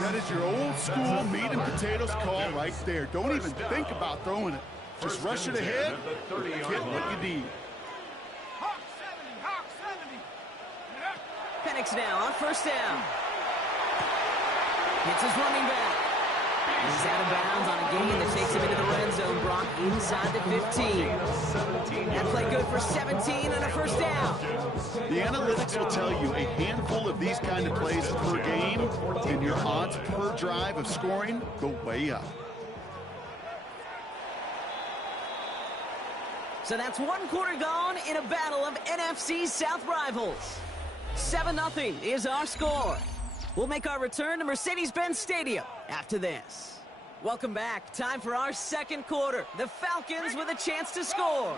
That is your old school meat and potatoes call right there. Don't even think about throwing it. Just rush it ahead and get what you need. Penix now on 1st down. Hits his running back. He's out of bounds on a gain that takes him into the red zone. Brock inside the 15. That play good for 17 and a 1st down. The analytics will tell you a handful of these kind of plays per game, and your odds per drive of scoring go way up. So that's 1 quarter gone in a battle of NFC South rivals. 7-0 is our score. We'll make our return to Mercedes-Benz Stadium after this. Welcome back. Time for our 2nd quarter. The Falcons with a chance to score.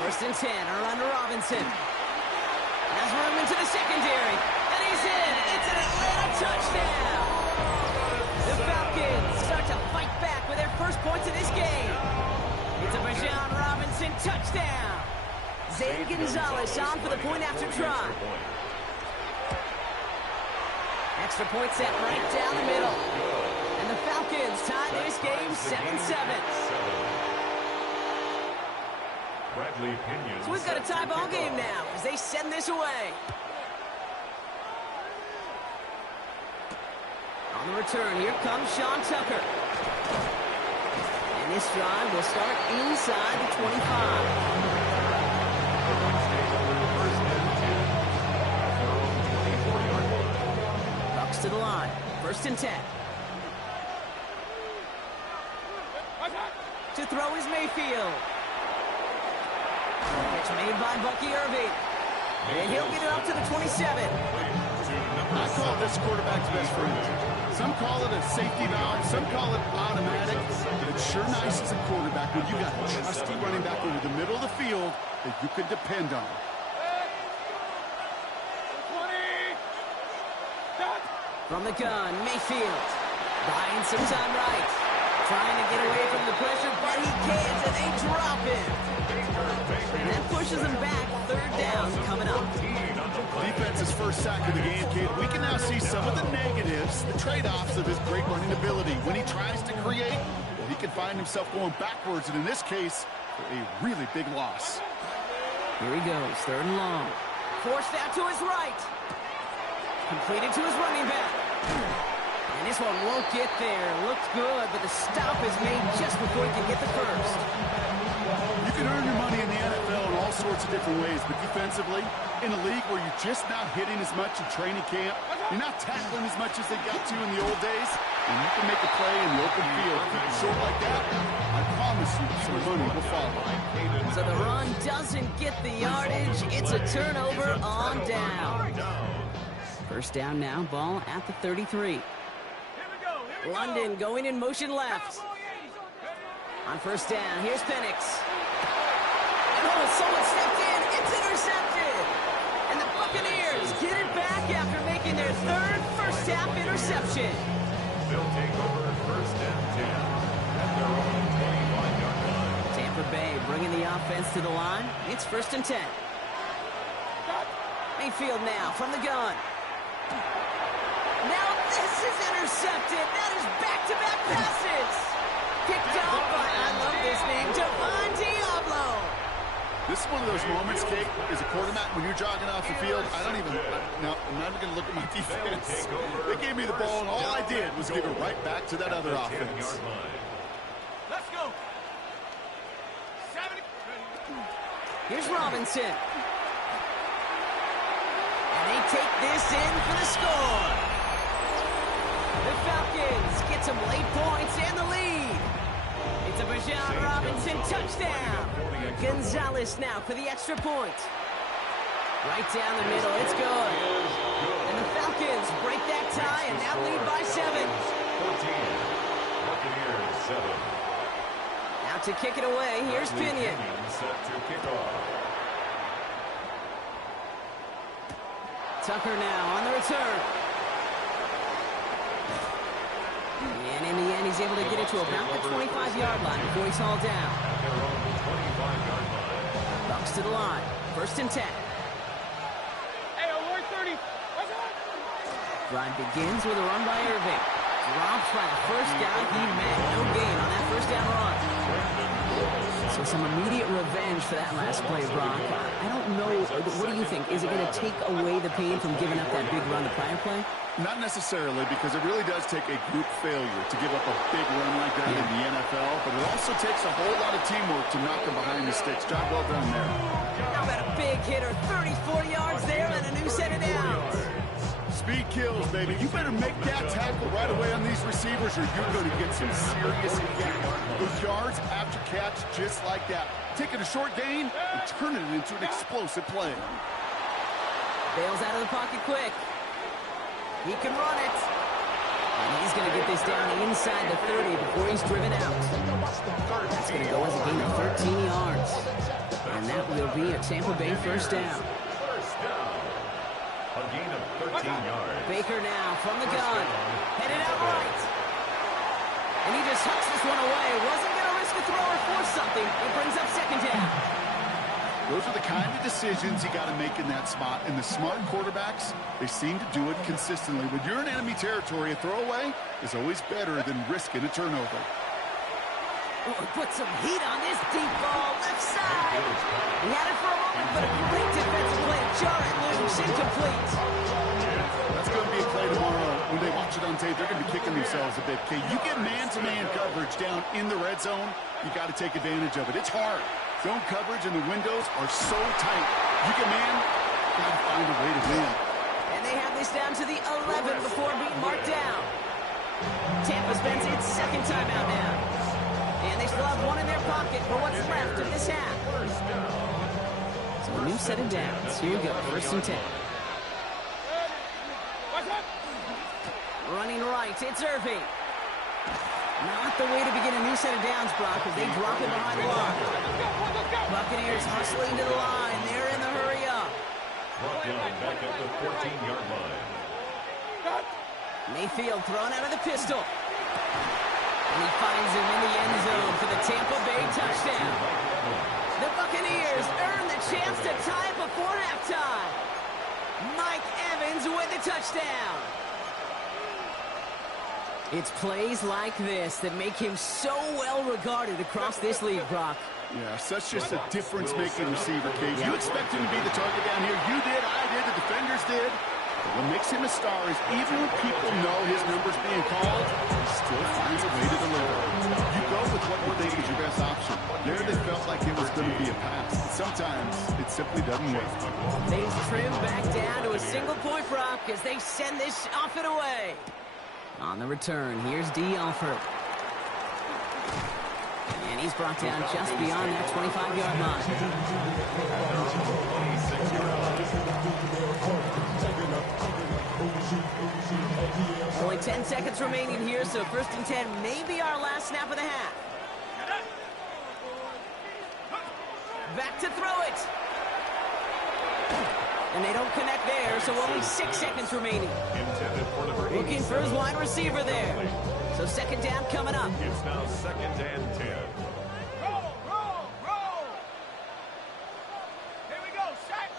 1st and 10 are under Robinson. Has room into the secondary. And he's in. It's an Atlanta touchdown. The Falcons start to fight back with their first points of this game. It's a Bijan Robinson touchdown. Zane Gonzalez on for the point after try. Extra point set right down the middle. And the Falcons tie this game 7-7. So we've got a tie ball game now as they send this away. On the return, here comes Sean Tucker. And this drive will start inside the 25. Bucks to the line. 1st and 10. To throw is Mayfield. Catch made by Bucky Irving. And he'll get it up to the 27. I call this quarterback's best friend. Some call it a safety valve, some call it automatic, but it's sure nice as a quarterback when you got a trusty running back over the middle of the field that you can depend on. From the gun, Mayfield. Buying some time right. Trying to get away from the pressure, but he can't, and they drop him. And that pushes him back. 3rd down coming up. Defense's first sack of the game, kid. We can now see some of the negatives, the trade-offs of his great running ability. When he tries to create, well, he can find himself going backwards, and in this case, a really big loss. Here he goes, 3rd and long. Forced out to his right. Completed to his running back. And this one won't get there. Looked good, but the stop is made just before he can get the first. You can earn your money in the NFL in all sorts of different ways, but defensively, in a league where you're just not hitting as much in training camp, you're not tackling as much as they got to in the old days, When you can make a play in the open field, keep it short like that, I promise you some money will follow. So the run doesn't get the yardage. It's a turnover on down. First down now, ball at the 33. London going in motion left. On first down, here's Penix. Oh, someone stepped in. It's intercepted. And the Buccaneers get it back after making their third first-half interception. They'll take over first and 10 at their own 25-yard line. Tampa Bay bringing the offense to the line. It's first and 10. Mayfield now from the gun. Now this is intercepted. That is back-to-back passes. Picked off by, I love this name, Devon Diablo. This is one of those moments, Kate, as a quarterback, when you're jogging off the field, I'm not even going to look at my defense. They gave me the ball, and all I did was give it right back to that other offense. Let's go. Here's Robinson. And they take this in for the score. The Falcons get some late points and the lead. It's a Bijan Robinson touchdown. Gonzalez now for the extra point. Right down the middle, it's good. And the Falcons break that tie and now lead by 7. 14. Buccaneers 7. Now to kick it away, here's Pinion. Set to kick off. Tucker now on the return. And in the end, he's able to get it to about the 25-yard line before he's hauled down. At their own 25-yard line. Bucks to the line. First and 10. Hey, alert 30. What's up? Drive begins with a run by Irving. Drops by the first guy he met. No gain on that first down run. So some immediate revenge for that last play, Brock. I don't know. What do you think? Is it going to take away the pain from giving up that big run the prior play? Not necessarily, because it really does take a group failure to give up a big run like that in the NFL, but it also takes a whole lot of teamwork to knock them behind the sticks. Job well done there. How about a big hitter, 34 yards there and a new set of downs. Speed kills, baby. You better make that tackle right away on these receivers or you're going to get some serious hit. Those yards after catch just like that. Taking a short gain and turning it into an explosive play. Bails out of the pocket quick. He can run it. And he's going to get this down inside the 30 before he's driven out. That's going to go as a gain of 13 yards. And that will be a Tampa Bay first down. First down. A gain of 13 yards. Baker now from the gun. Headed out right. And he just hucks this one away. Wasn't going to risk a throw or force something. It brings up second down. Those are the kind of decisions you got to make in that spot. And the smart quarterbacks, they seem to do it consistently. When you're in enemy territory, a throwaway is always better than risking a turnover. Oh, put some heat on this deep ball, left side. He had it for a moment, but a great defensive play to jar it loose, incomplete. That's going to be a play tomorrow. When they watch it on tape, they're going to be kicking themselves a bit. Okay, you get man-to-man coverage down in the red zone, you got to take advantage of it. It's hard. Zone coverage and the windows are so tight. You get man, got to find a way to win. And they have this down to the 11 before being marked down. Tampa spends its second timeout now. And they still have one in their pocket for what's left of this half. So a new set of downs. Here we go, first and 10. Running right, it's Irving. Not the way to begin a new set of downs, Brock, as they drop it behind the line. Buccaneers hustling to the line. They're in the hurry up. Brought down back at the 14-yard line. Mayfield thrown out of the pistol. And he finds him in the end zone for the Tampa Bay touchdown. The Buccaneers earn the chance to tie it before halftime. Mike Evans with the touchdown. It's plays like this that make him so well regarded across this league, Brock. Yeah, such just a difference-making receiver, Kate. You expect him to be the target down here. You did, I did, the defenders did. But what makes him a star is even when people know his number's being called, he still finds a way to deliver. You go with what you think is your best option. There they felt like it was going to be a pass. Sometimes it simply doesn't work. Things trim back down to a single point, Brock, as they send this off and away. On the return, here's D. Alford. And he's brought down just beyond that 25-yard line. Only 10 seconds remaining here, so 1st and 10 may be our last snap of the half. Back to throw it. And they don't connect there, so only 6 seconds remaining. Looking for his wide receiver there. So 2nd down coming up. It's now 2nd and 10. Roll! Here we go, set!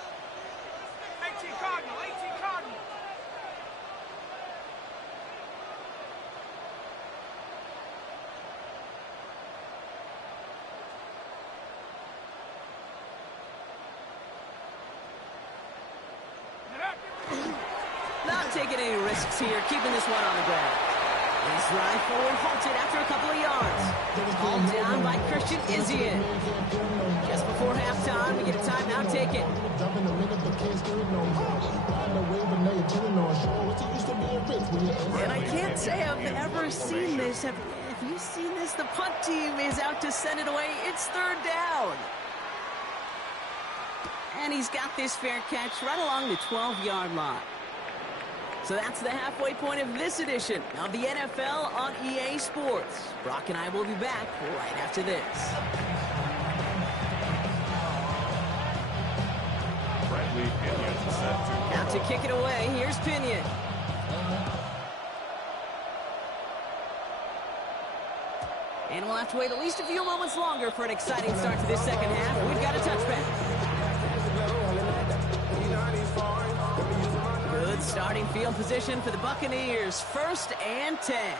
18 Cardinal. Not taking any risks here, keeping this one on the ground. He's right forward, halted after a couple of yards. Called down by Christian Izien. Just before halftime, we get a timeout taken. And I can't say I've ever seen this. Have you seen this? The punt team is out to send it away. It's 3rd down. And he's got this fair catch right along the 12-yard line. So that's the halfway point of this edition of the NFL on EA Sports. Brock and I will be back right after this. Now to kick it away, here's Pinion. And we'll have to wait at least a few moments longer for an exciting start to this 2nd half. We've got a touchback. Good starting field position for the Buccaneers. 1st and 10.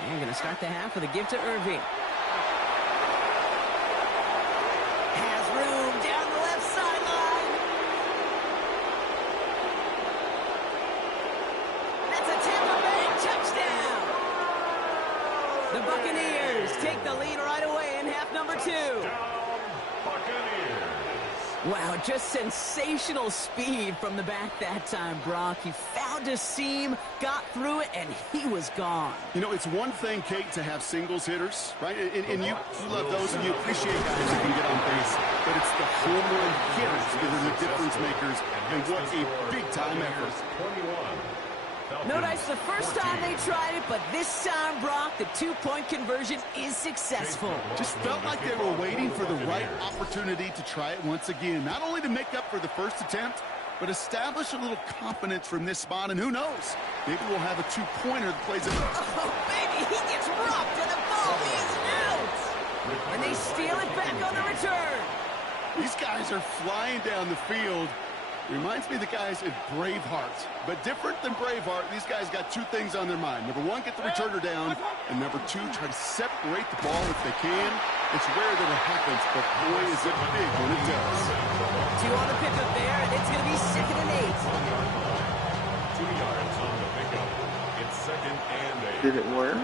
And going to start the half with a give to Irving. Has room down the left sideline. That's a Tampa Bay touchdown. The Buccaneers take the lead right away in half number 2. Wow, just sensational speed from the back that time, Brock. He found a seam, got through it, and he was gone. You know, it's one thing, Kate, to have singles hitters, right? And you love those, and you appreciate guys who can get on base. But it's the home run hitters that are the difference makers, and what a big-time effort. No dice the first time they tried it, but this time, Brock, the 2-point conversion is successful. Just felt like they were waiting for the right opportunity to try it once again. Not only to make up for the first attempt, but establish a little confidence from this spot. And who knows, maybe we'll have a 2-pointer that plays it. Oh, baby, he gets rocked, and the ball is out. And they steal it back on the return. These guys are flying down the field. Reminds me of the guys at Braveheart. But different than Braveheart, these guys got 2 things on their mind. Number 1, get the returner down. And number 2, try to separate the ball if they can. It's rare that it happens, but boy, is it big when it does. 2 on the pickup there, and it's going to be 2nd and 8. 2 yards on the pickup. It's 2nd and 8. Did it work?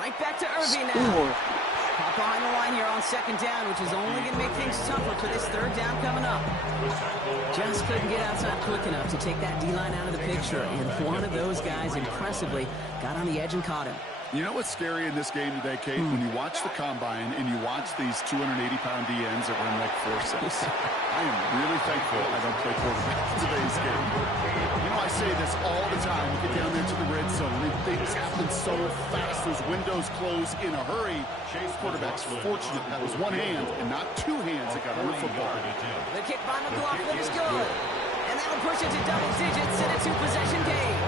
Right back to Irving now. Pop behind the line here on 2nd down, which is only going to make things tougher for this 3rd down coming up. Just couldn't get outside quick enough to take that D-line out of the picture, and one of those guys impressively got on the edge and caught him. You know what's scary in this game today, Kate? When you watch the combine and you watch these 280-pound DNs that run like 4.6. I am really thankful I don't play quarterback in today's game. You know, I say this all the time. You get down there to the red zone, and things happen so fast. Those windows close in a hurry. Quarterback's fortunate that was 1 hand and not 2 hands that got on the football. The kick by McLaughlin is good. And that'll push it to double digits in a 2-possession game.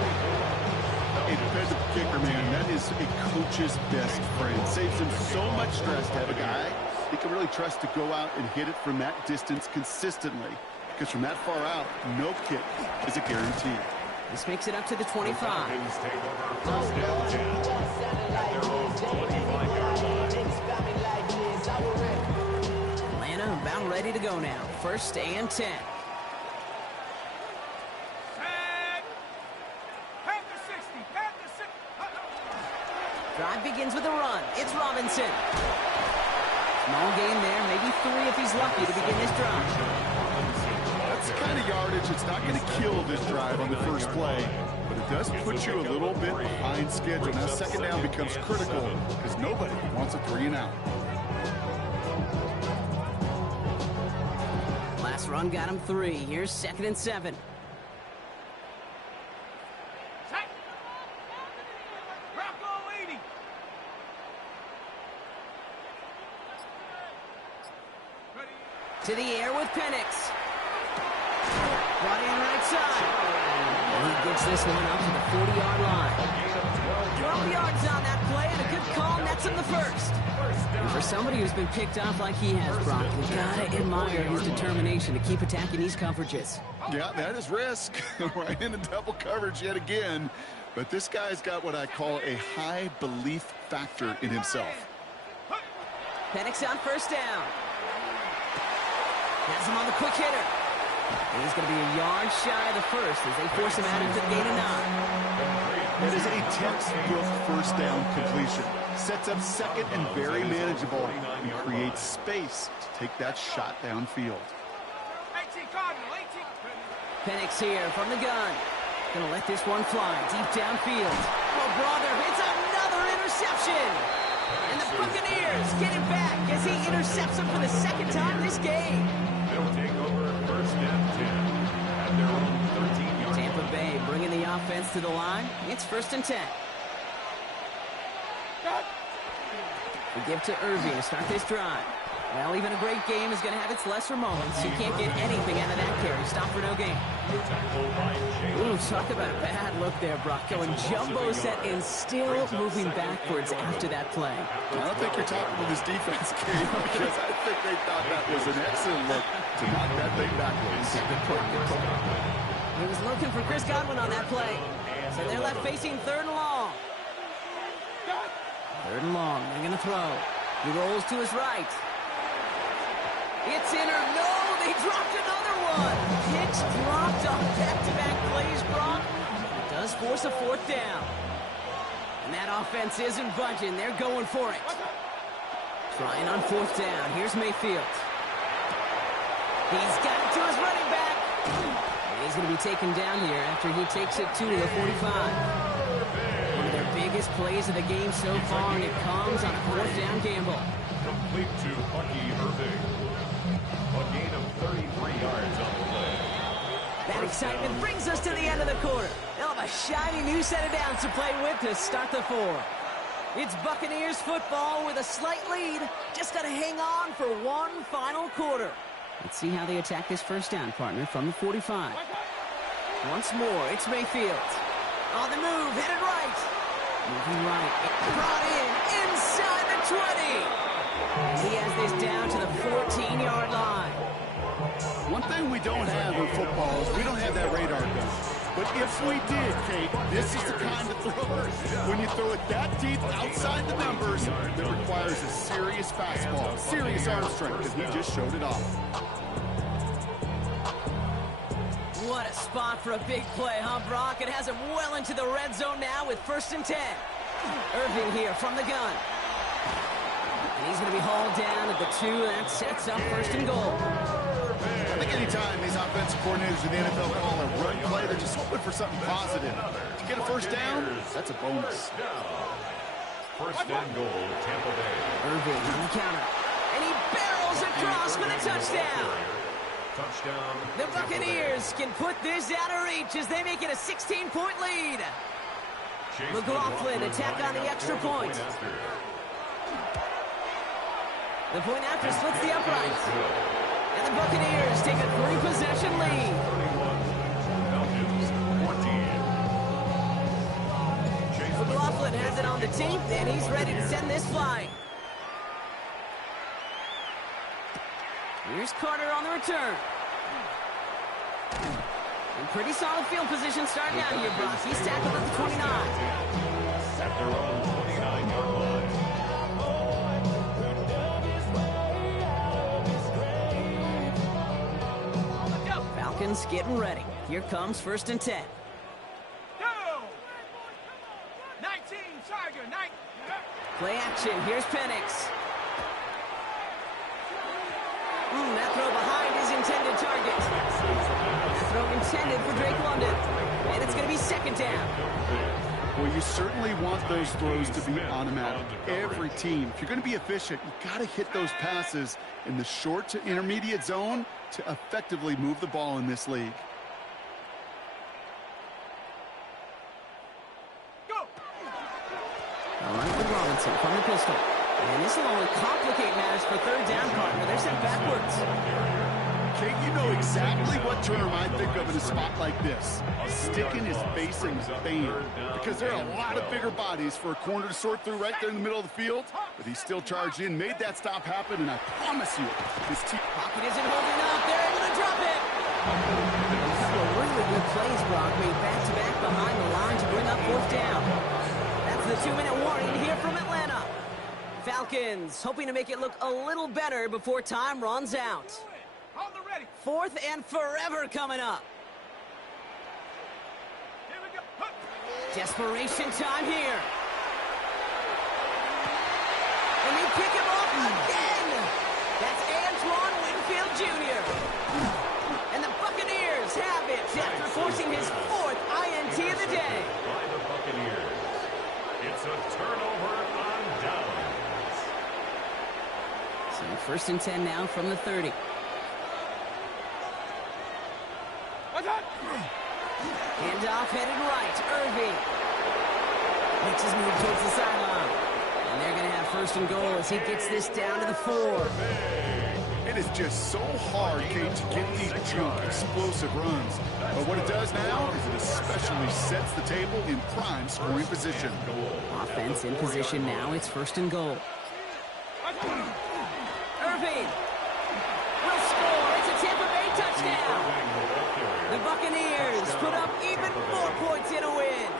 A defensive kicker, man, that is a coach's best friend. Saves him so much stress to have a guy he can really trust to go out and hit it from that distance consistently. Because from that far out, no kick is a guarantee. This makes it up to the 25. Atlanta about ready to go now. 1st and 10. Drive begins with a run. It's Robinson. Small gain there, maybe 3 if he's lucky to begin this drive. That's kind of yardage, it's not going to kill this drive on the first play, but it does put you a little bit behind schedule. Now second down becomes critical because nobody wants a 3-and-out. Last run got him 3. Here's 2nd and 7. To the air with Penix. Brought in right side. And he gets this one up to the 40-yard line. 12 yards on that play, and a good call nets him the first. And for somebody who's been picked off like he has, Brock, you've got to admire his determination to keep attacking these coverages. Yeah, that is risk. Right into double coverage yet again. But this guy's got what I call a high belief factor in himself. Penix on first down. Has him on the quick hitter. And he's going to be a yard shy of the first as they force him out into the gain of 9. That is a textbook first down completion. Sets up second and very manageable and creates space to take that shot downfield. Penix here from the gun. Going to let this one fly deep downfield. Oh, brother, it's another interception. And the Buccaneers get it back as he intercepts him for the second time this game. They'll take over first and 10 at their own 13-yard. Tampa Bay bringing the offense to the line. It's 1st and 10. We give to Irving to start this drive. Well, even a great game is going to have its lesser moments. You can't get anything out of that carry. Stop for no gain. Ooh, talk about a bad look there, Brock. Going jumbo set and still moving backwards after that play. I don't think you're talking to this defense, Kate, because I think they thought that was an excellent look to knock that thing backwards. Good point, good point. He was looking for Chris Godwin on that play. So they're left facing 3rd and long. 3rd and long. They're going to throw. He rolls to his right. It's in or no, they dropped another one. Hicks dropped on back-to-back plays, Brock. It does force a 4th down. And that offense isn't budging. They're going for it. Trying on 4th down. Here's Mayfield. He's got it to his running back. And he's going to be taken down here after he takes it to the 45. One of their biggest plays of the game so far, and it comes on a 4th down gamble. Complete to Bucky Irving. A gain of 33 yards on the play. That excitement brings us to the end of the quarter. They'll have a shiny new set of downs to play with to start the 4th. It's Buccaneers football with a slight lead. Just got to hang on for one final quarter. Let's see how they attack this first down, partner, from the 45. Once more, it's Mayfield. On the move, headed right. Moving right. Brought in inside the 20. He has this down to the 14-yard line. One thing we don't have in football is we don't have that radar gun. But if we did, Kate, this is the kind of throw. When you throw it that deep outside the numbers, that requires a serious fastball, serious arm strength, because he just showed it off. What a spot for a big play, huh, Brock? It has him well into the red zone now with 1st and 10. Irving here from the gun. And he's going to be hauled down at the 2. That sets up 1st and goal. I think anytime these offensive coordinators in the NFL call a run play, they're just hoping for something positive. To get a first down, that's a bonus. First and goal, Tampa Bay. Irving on the counter. And he barrels across with a touchdown. Touchdown. The Buccaneers can put this out of reach as they make it a 16-point lead. McLaughlin attack on the extra point. The point after splits the uprights. And the Buccaneers take a 3-possession lead. McLaughlin has it on the tape, and he's ready to send this flying. Here's Carter on the return. In pretty solid field position starting out here, Brock. He's tackled at the 29. At their own 29-yard line. Falcons getting ready. Here comes 1st and 10. Go! 19, Tiger, 19. Play action. Here's Penix. That throw behind his intended target. throw intended for Drake London. And it's going to be second down. Well, you certainly want those throws to be automatic. Every team, if you're going to be efficient, you got to hit those passes in the short to intermediate zone to effectively move the ball in this league. All right, with Robinson from the pistol. And this will only complicate matters for third down, partner. They're sent backwards. Kate, you know exactly what term I think of in a spot like this. Sticking his face in the band. Because there are a lot of bigger bodies for a corner to sort through right there in the middle of the field. But he still charged in, made that stop happen, and I promise you, his team... Pocket isn't holding up. They're able to drop it. A couple of really good plays, Brock, made back-to-back behind the line to bring up fourth down. That's the 2-minute warning here from Atlanta. Falcons hoping to make it look a little better before time runs out. Fourth and forever coming up. Desperation time here. And they pick him off again. That's Antoine Winfield Jr. And the Buccaneers have it after forcing his fourth INT of the day. By the Buccaneers. It's a turnover on downs. So first and 10 now from the 30. Handoff headed right. Irving makes his move towards the sideline. And they're going to have first and goal as he gets this down to the 4. It is just so hard, Kate, to get these junk, explosive runs. But what it does now is it especially sets the table in prime scoring position. Offense in position now. It's first and goal. Irving will score. It's a Tampa Bay touchdown. The Buccaneers put up even more points in a win.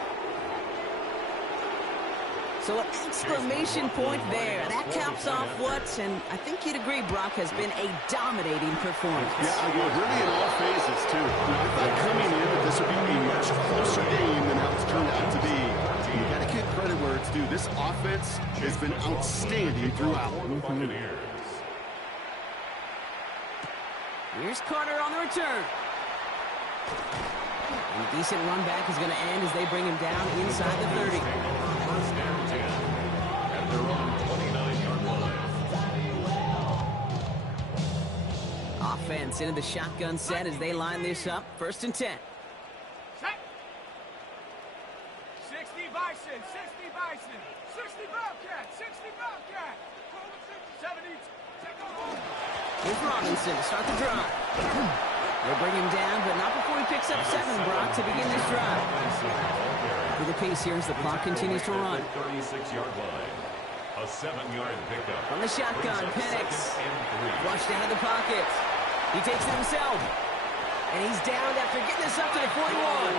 So an exclamation point there. That caps off what, and I think you'd agree, Brock, has been a dominating performance. Yeah, I will. Really in all phases, too. I thought coming in that this would be a much closer game than how it's turned out to be. You got to give credit where it's due. This offense has been outstanding throughout. Here's Carter on the return. And a decent run back is going to end as they bring him down inside the 30. First and 10 at their own 29-yard line. Offense into the shotgun set as they line this up. First and 10. Set. 60 Bison, 60 Bison, 60 Bobcat, 60 Bobcat, 70. Here's Robinson to start the drive. They'll bring him down, but not before he picks up 7, Brock, to begin this drive. For the pace here as the clock continues to run. 36-yard line. A 7-yard pickup. From the shotgun, Penix. Flushed out of the pocket. He takes it himself. And he's downed after getting this up to the 41.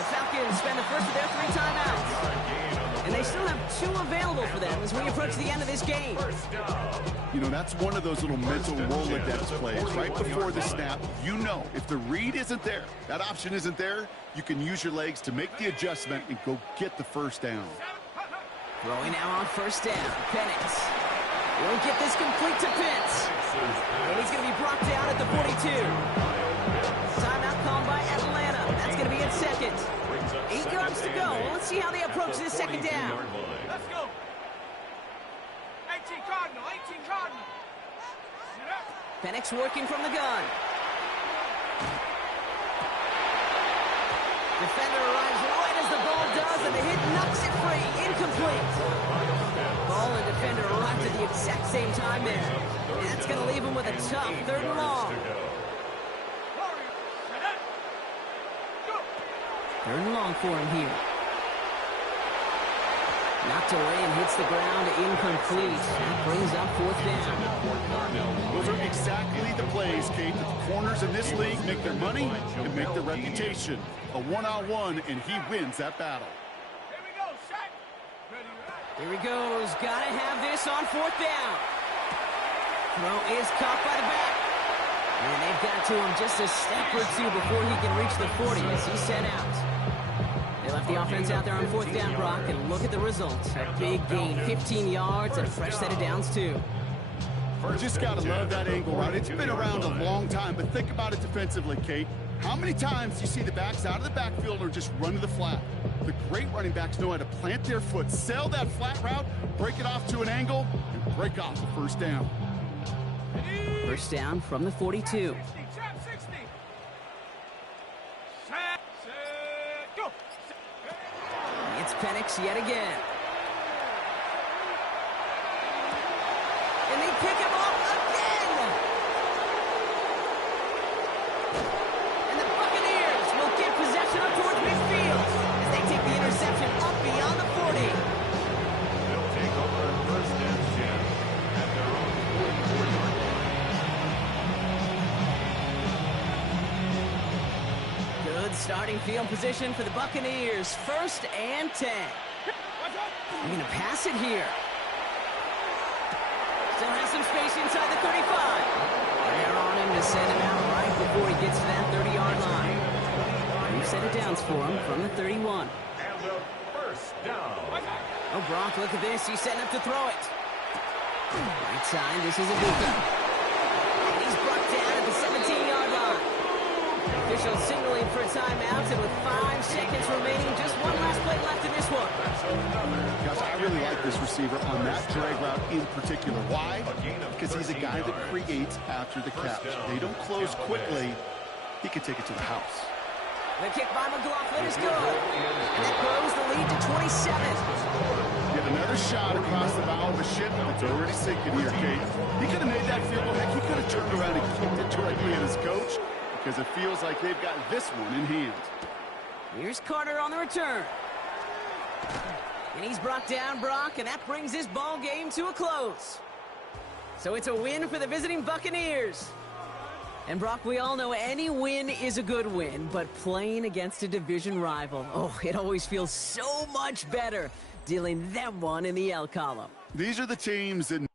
The Falcons spend the first of their 3 timeouts. And they still have 2 available for them as we approach the end of this game. You know, that's one of those little mental Rolodex plays. Right before the snap, you know, if the read isn't there, that option isn't there, you can use your legs to make the adjustment and go get the first down. Throwing now on first down. Penix won't get this complete to Pitts. And he's going to be brought down at the 42. Timeout called by Atlanta. That's going to be at second. 8 yards to go. Let's see how they approach this second down. Let's go. 18 Cardinal, 18 Cardinal. Penix working from the gun. Defender arrives right as the ball does, and the hit knocks it free. Incomplete. Ball and defender arrived at the exact same time there. And that's going to leave him with a tough 3rd and long. 3rd and long for him here. Knocked away and hits the ground, incomplete. That brings up 4th down. Those are exactly the plays, Kate, that the corners in this league make their money and make their reputation. A one-on-one, and he wins that battle. Here we go, set. Here he goes. Gotta have this on 4th down. Throw is caught by the back. And they've got to him just a step or 2 before he can reach the 40 as he's set out. They left the offense out there on 4th down, Brock, and look at the results. A big gain, 15 yards, and a fresh set of downs, too. You just got to love that angle, right? It's been around a long time, but think about it defensively, Kate. How many times do you see the backs out of the backfield or just run to the flat? The great running backs know how to plant their foot, sail that flat route, break it off to an angle, and break off the first down. First down from the 42. It's Penix yet again. And they pick him off again! And the Buccaneers will get possession up towards midfield as they take the interception up beyond the 40. They'll take over first and 10 at their own 44-yard line. Good starting field position for the Buccaneers. First and 10. They're going to pass it here. Still has some space inside the 35. They're on him to send him out right before he gets to that 30-yard line. New set of downs for him from the 31. And the first down. Oh, Brock, look at this. He's setting up to throw it. Right side, this is a big one. And he's brought down at the 17-yard line. Official signaling for a timeout, and with 5 seconds remaining, just one last play left in this one. Gosh, I really like this receiver on that drag route in particular. Why? Because he's a guy that creates after the catch. They don't close quickly. He can take it to the house. The kick by McLaughlin is good. And that grows the lead to 27. Get another shot across the bow of a ship that's already sinking here, Kate. He could have made that field goal. Heck, he could have turned around and kicked it directly at his coach because it feels like they've got this one in hand. Here's Carter on the return. And he's brought down, Brock, and that brings this ball game to a close. So it's a win for the visiting Buccaneers. And Brock, we all know any win is a good win, but playing against a division rival, oh, it always feels so much better dealing them one in the L column. These are the teams that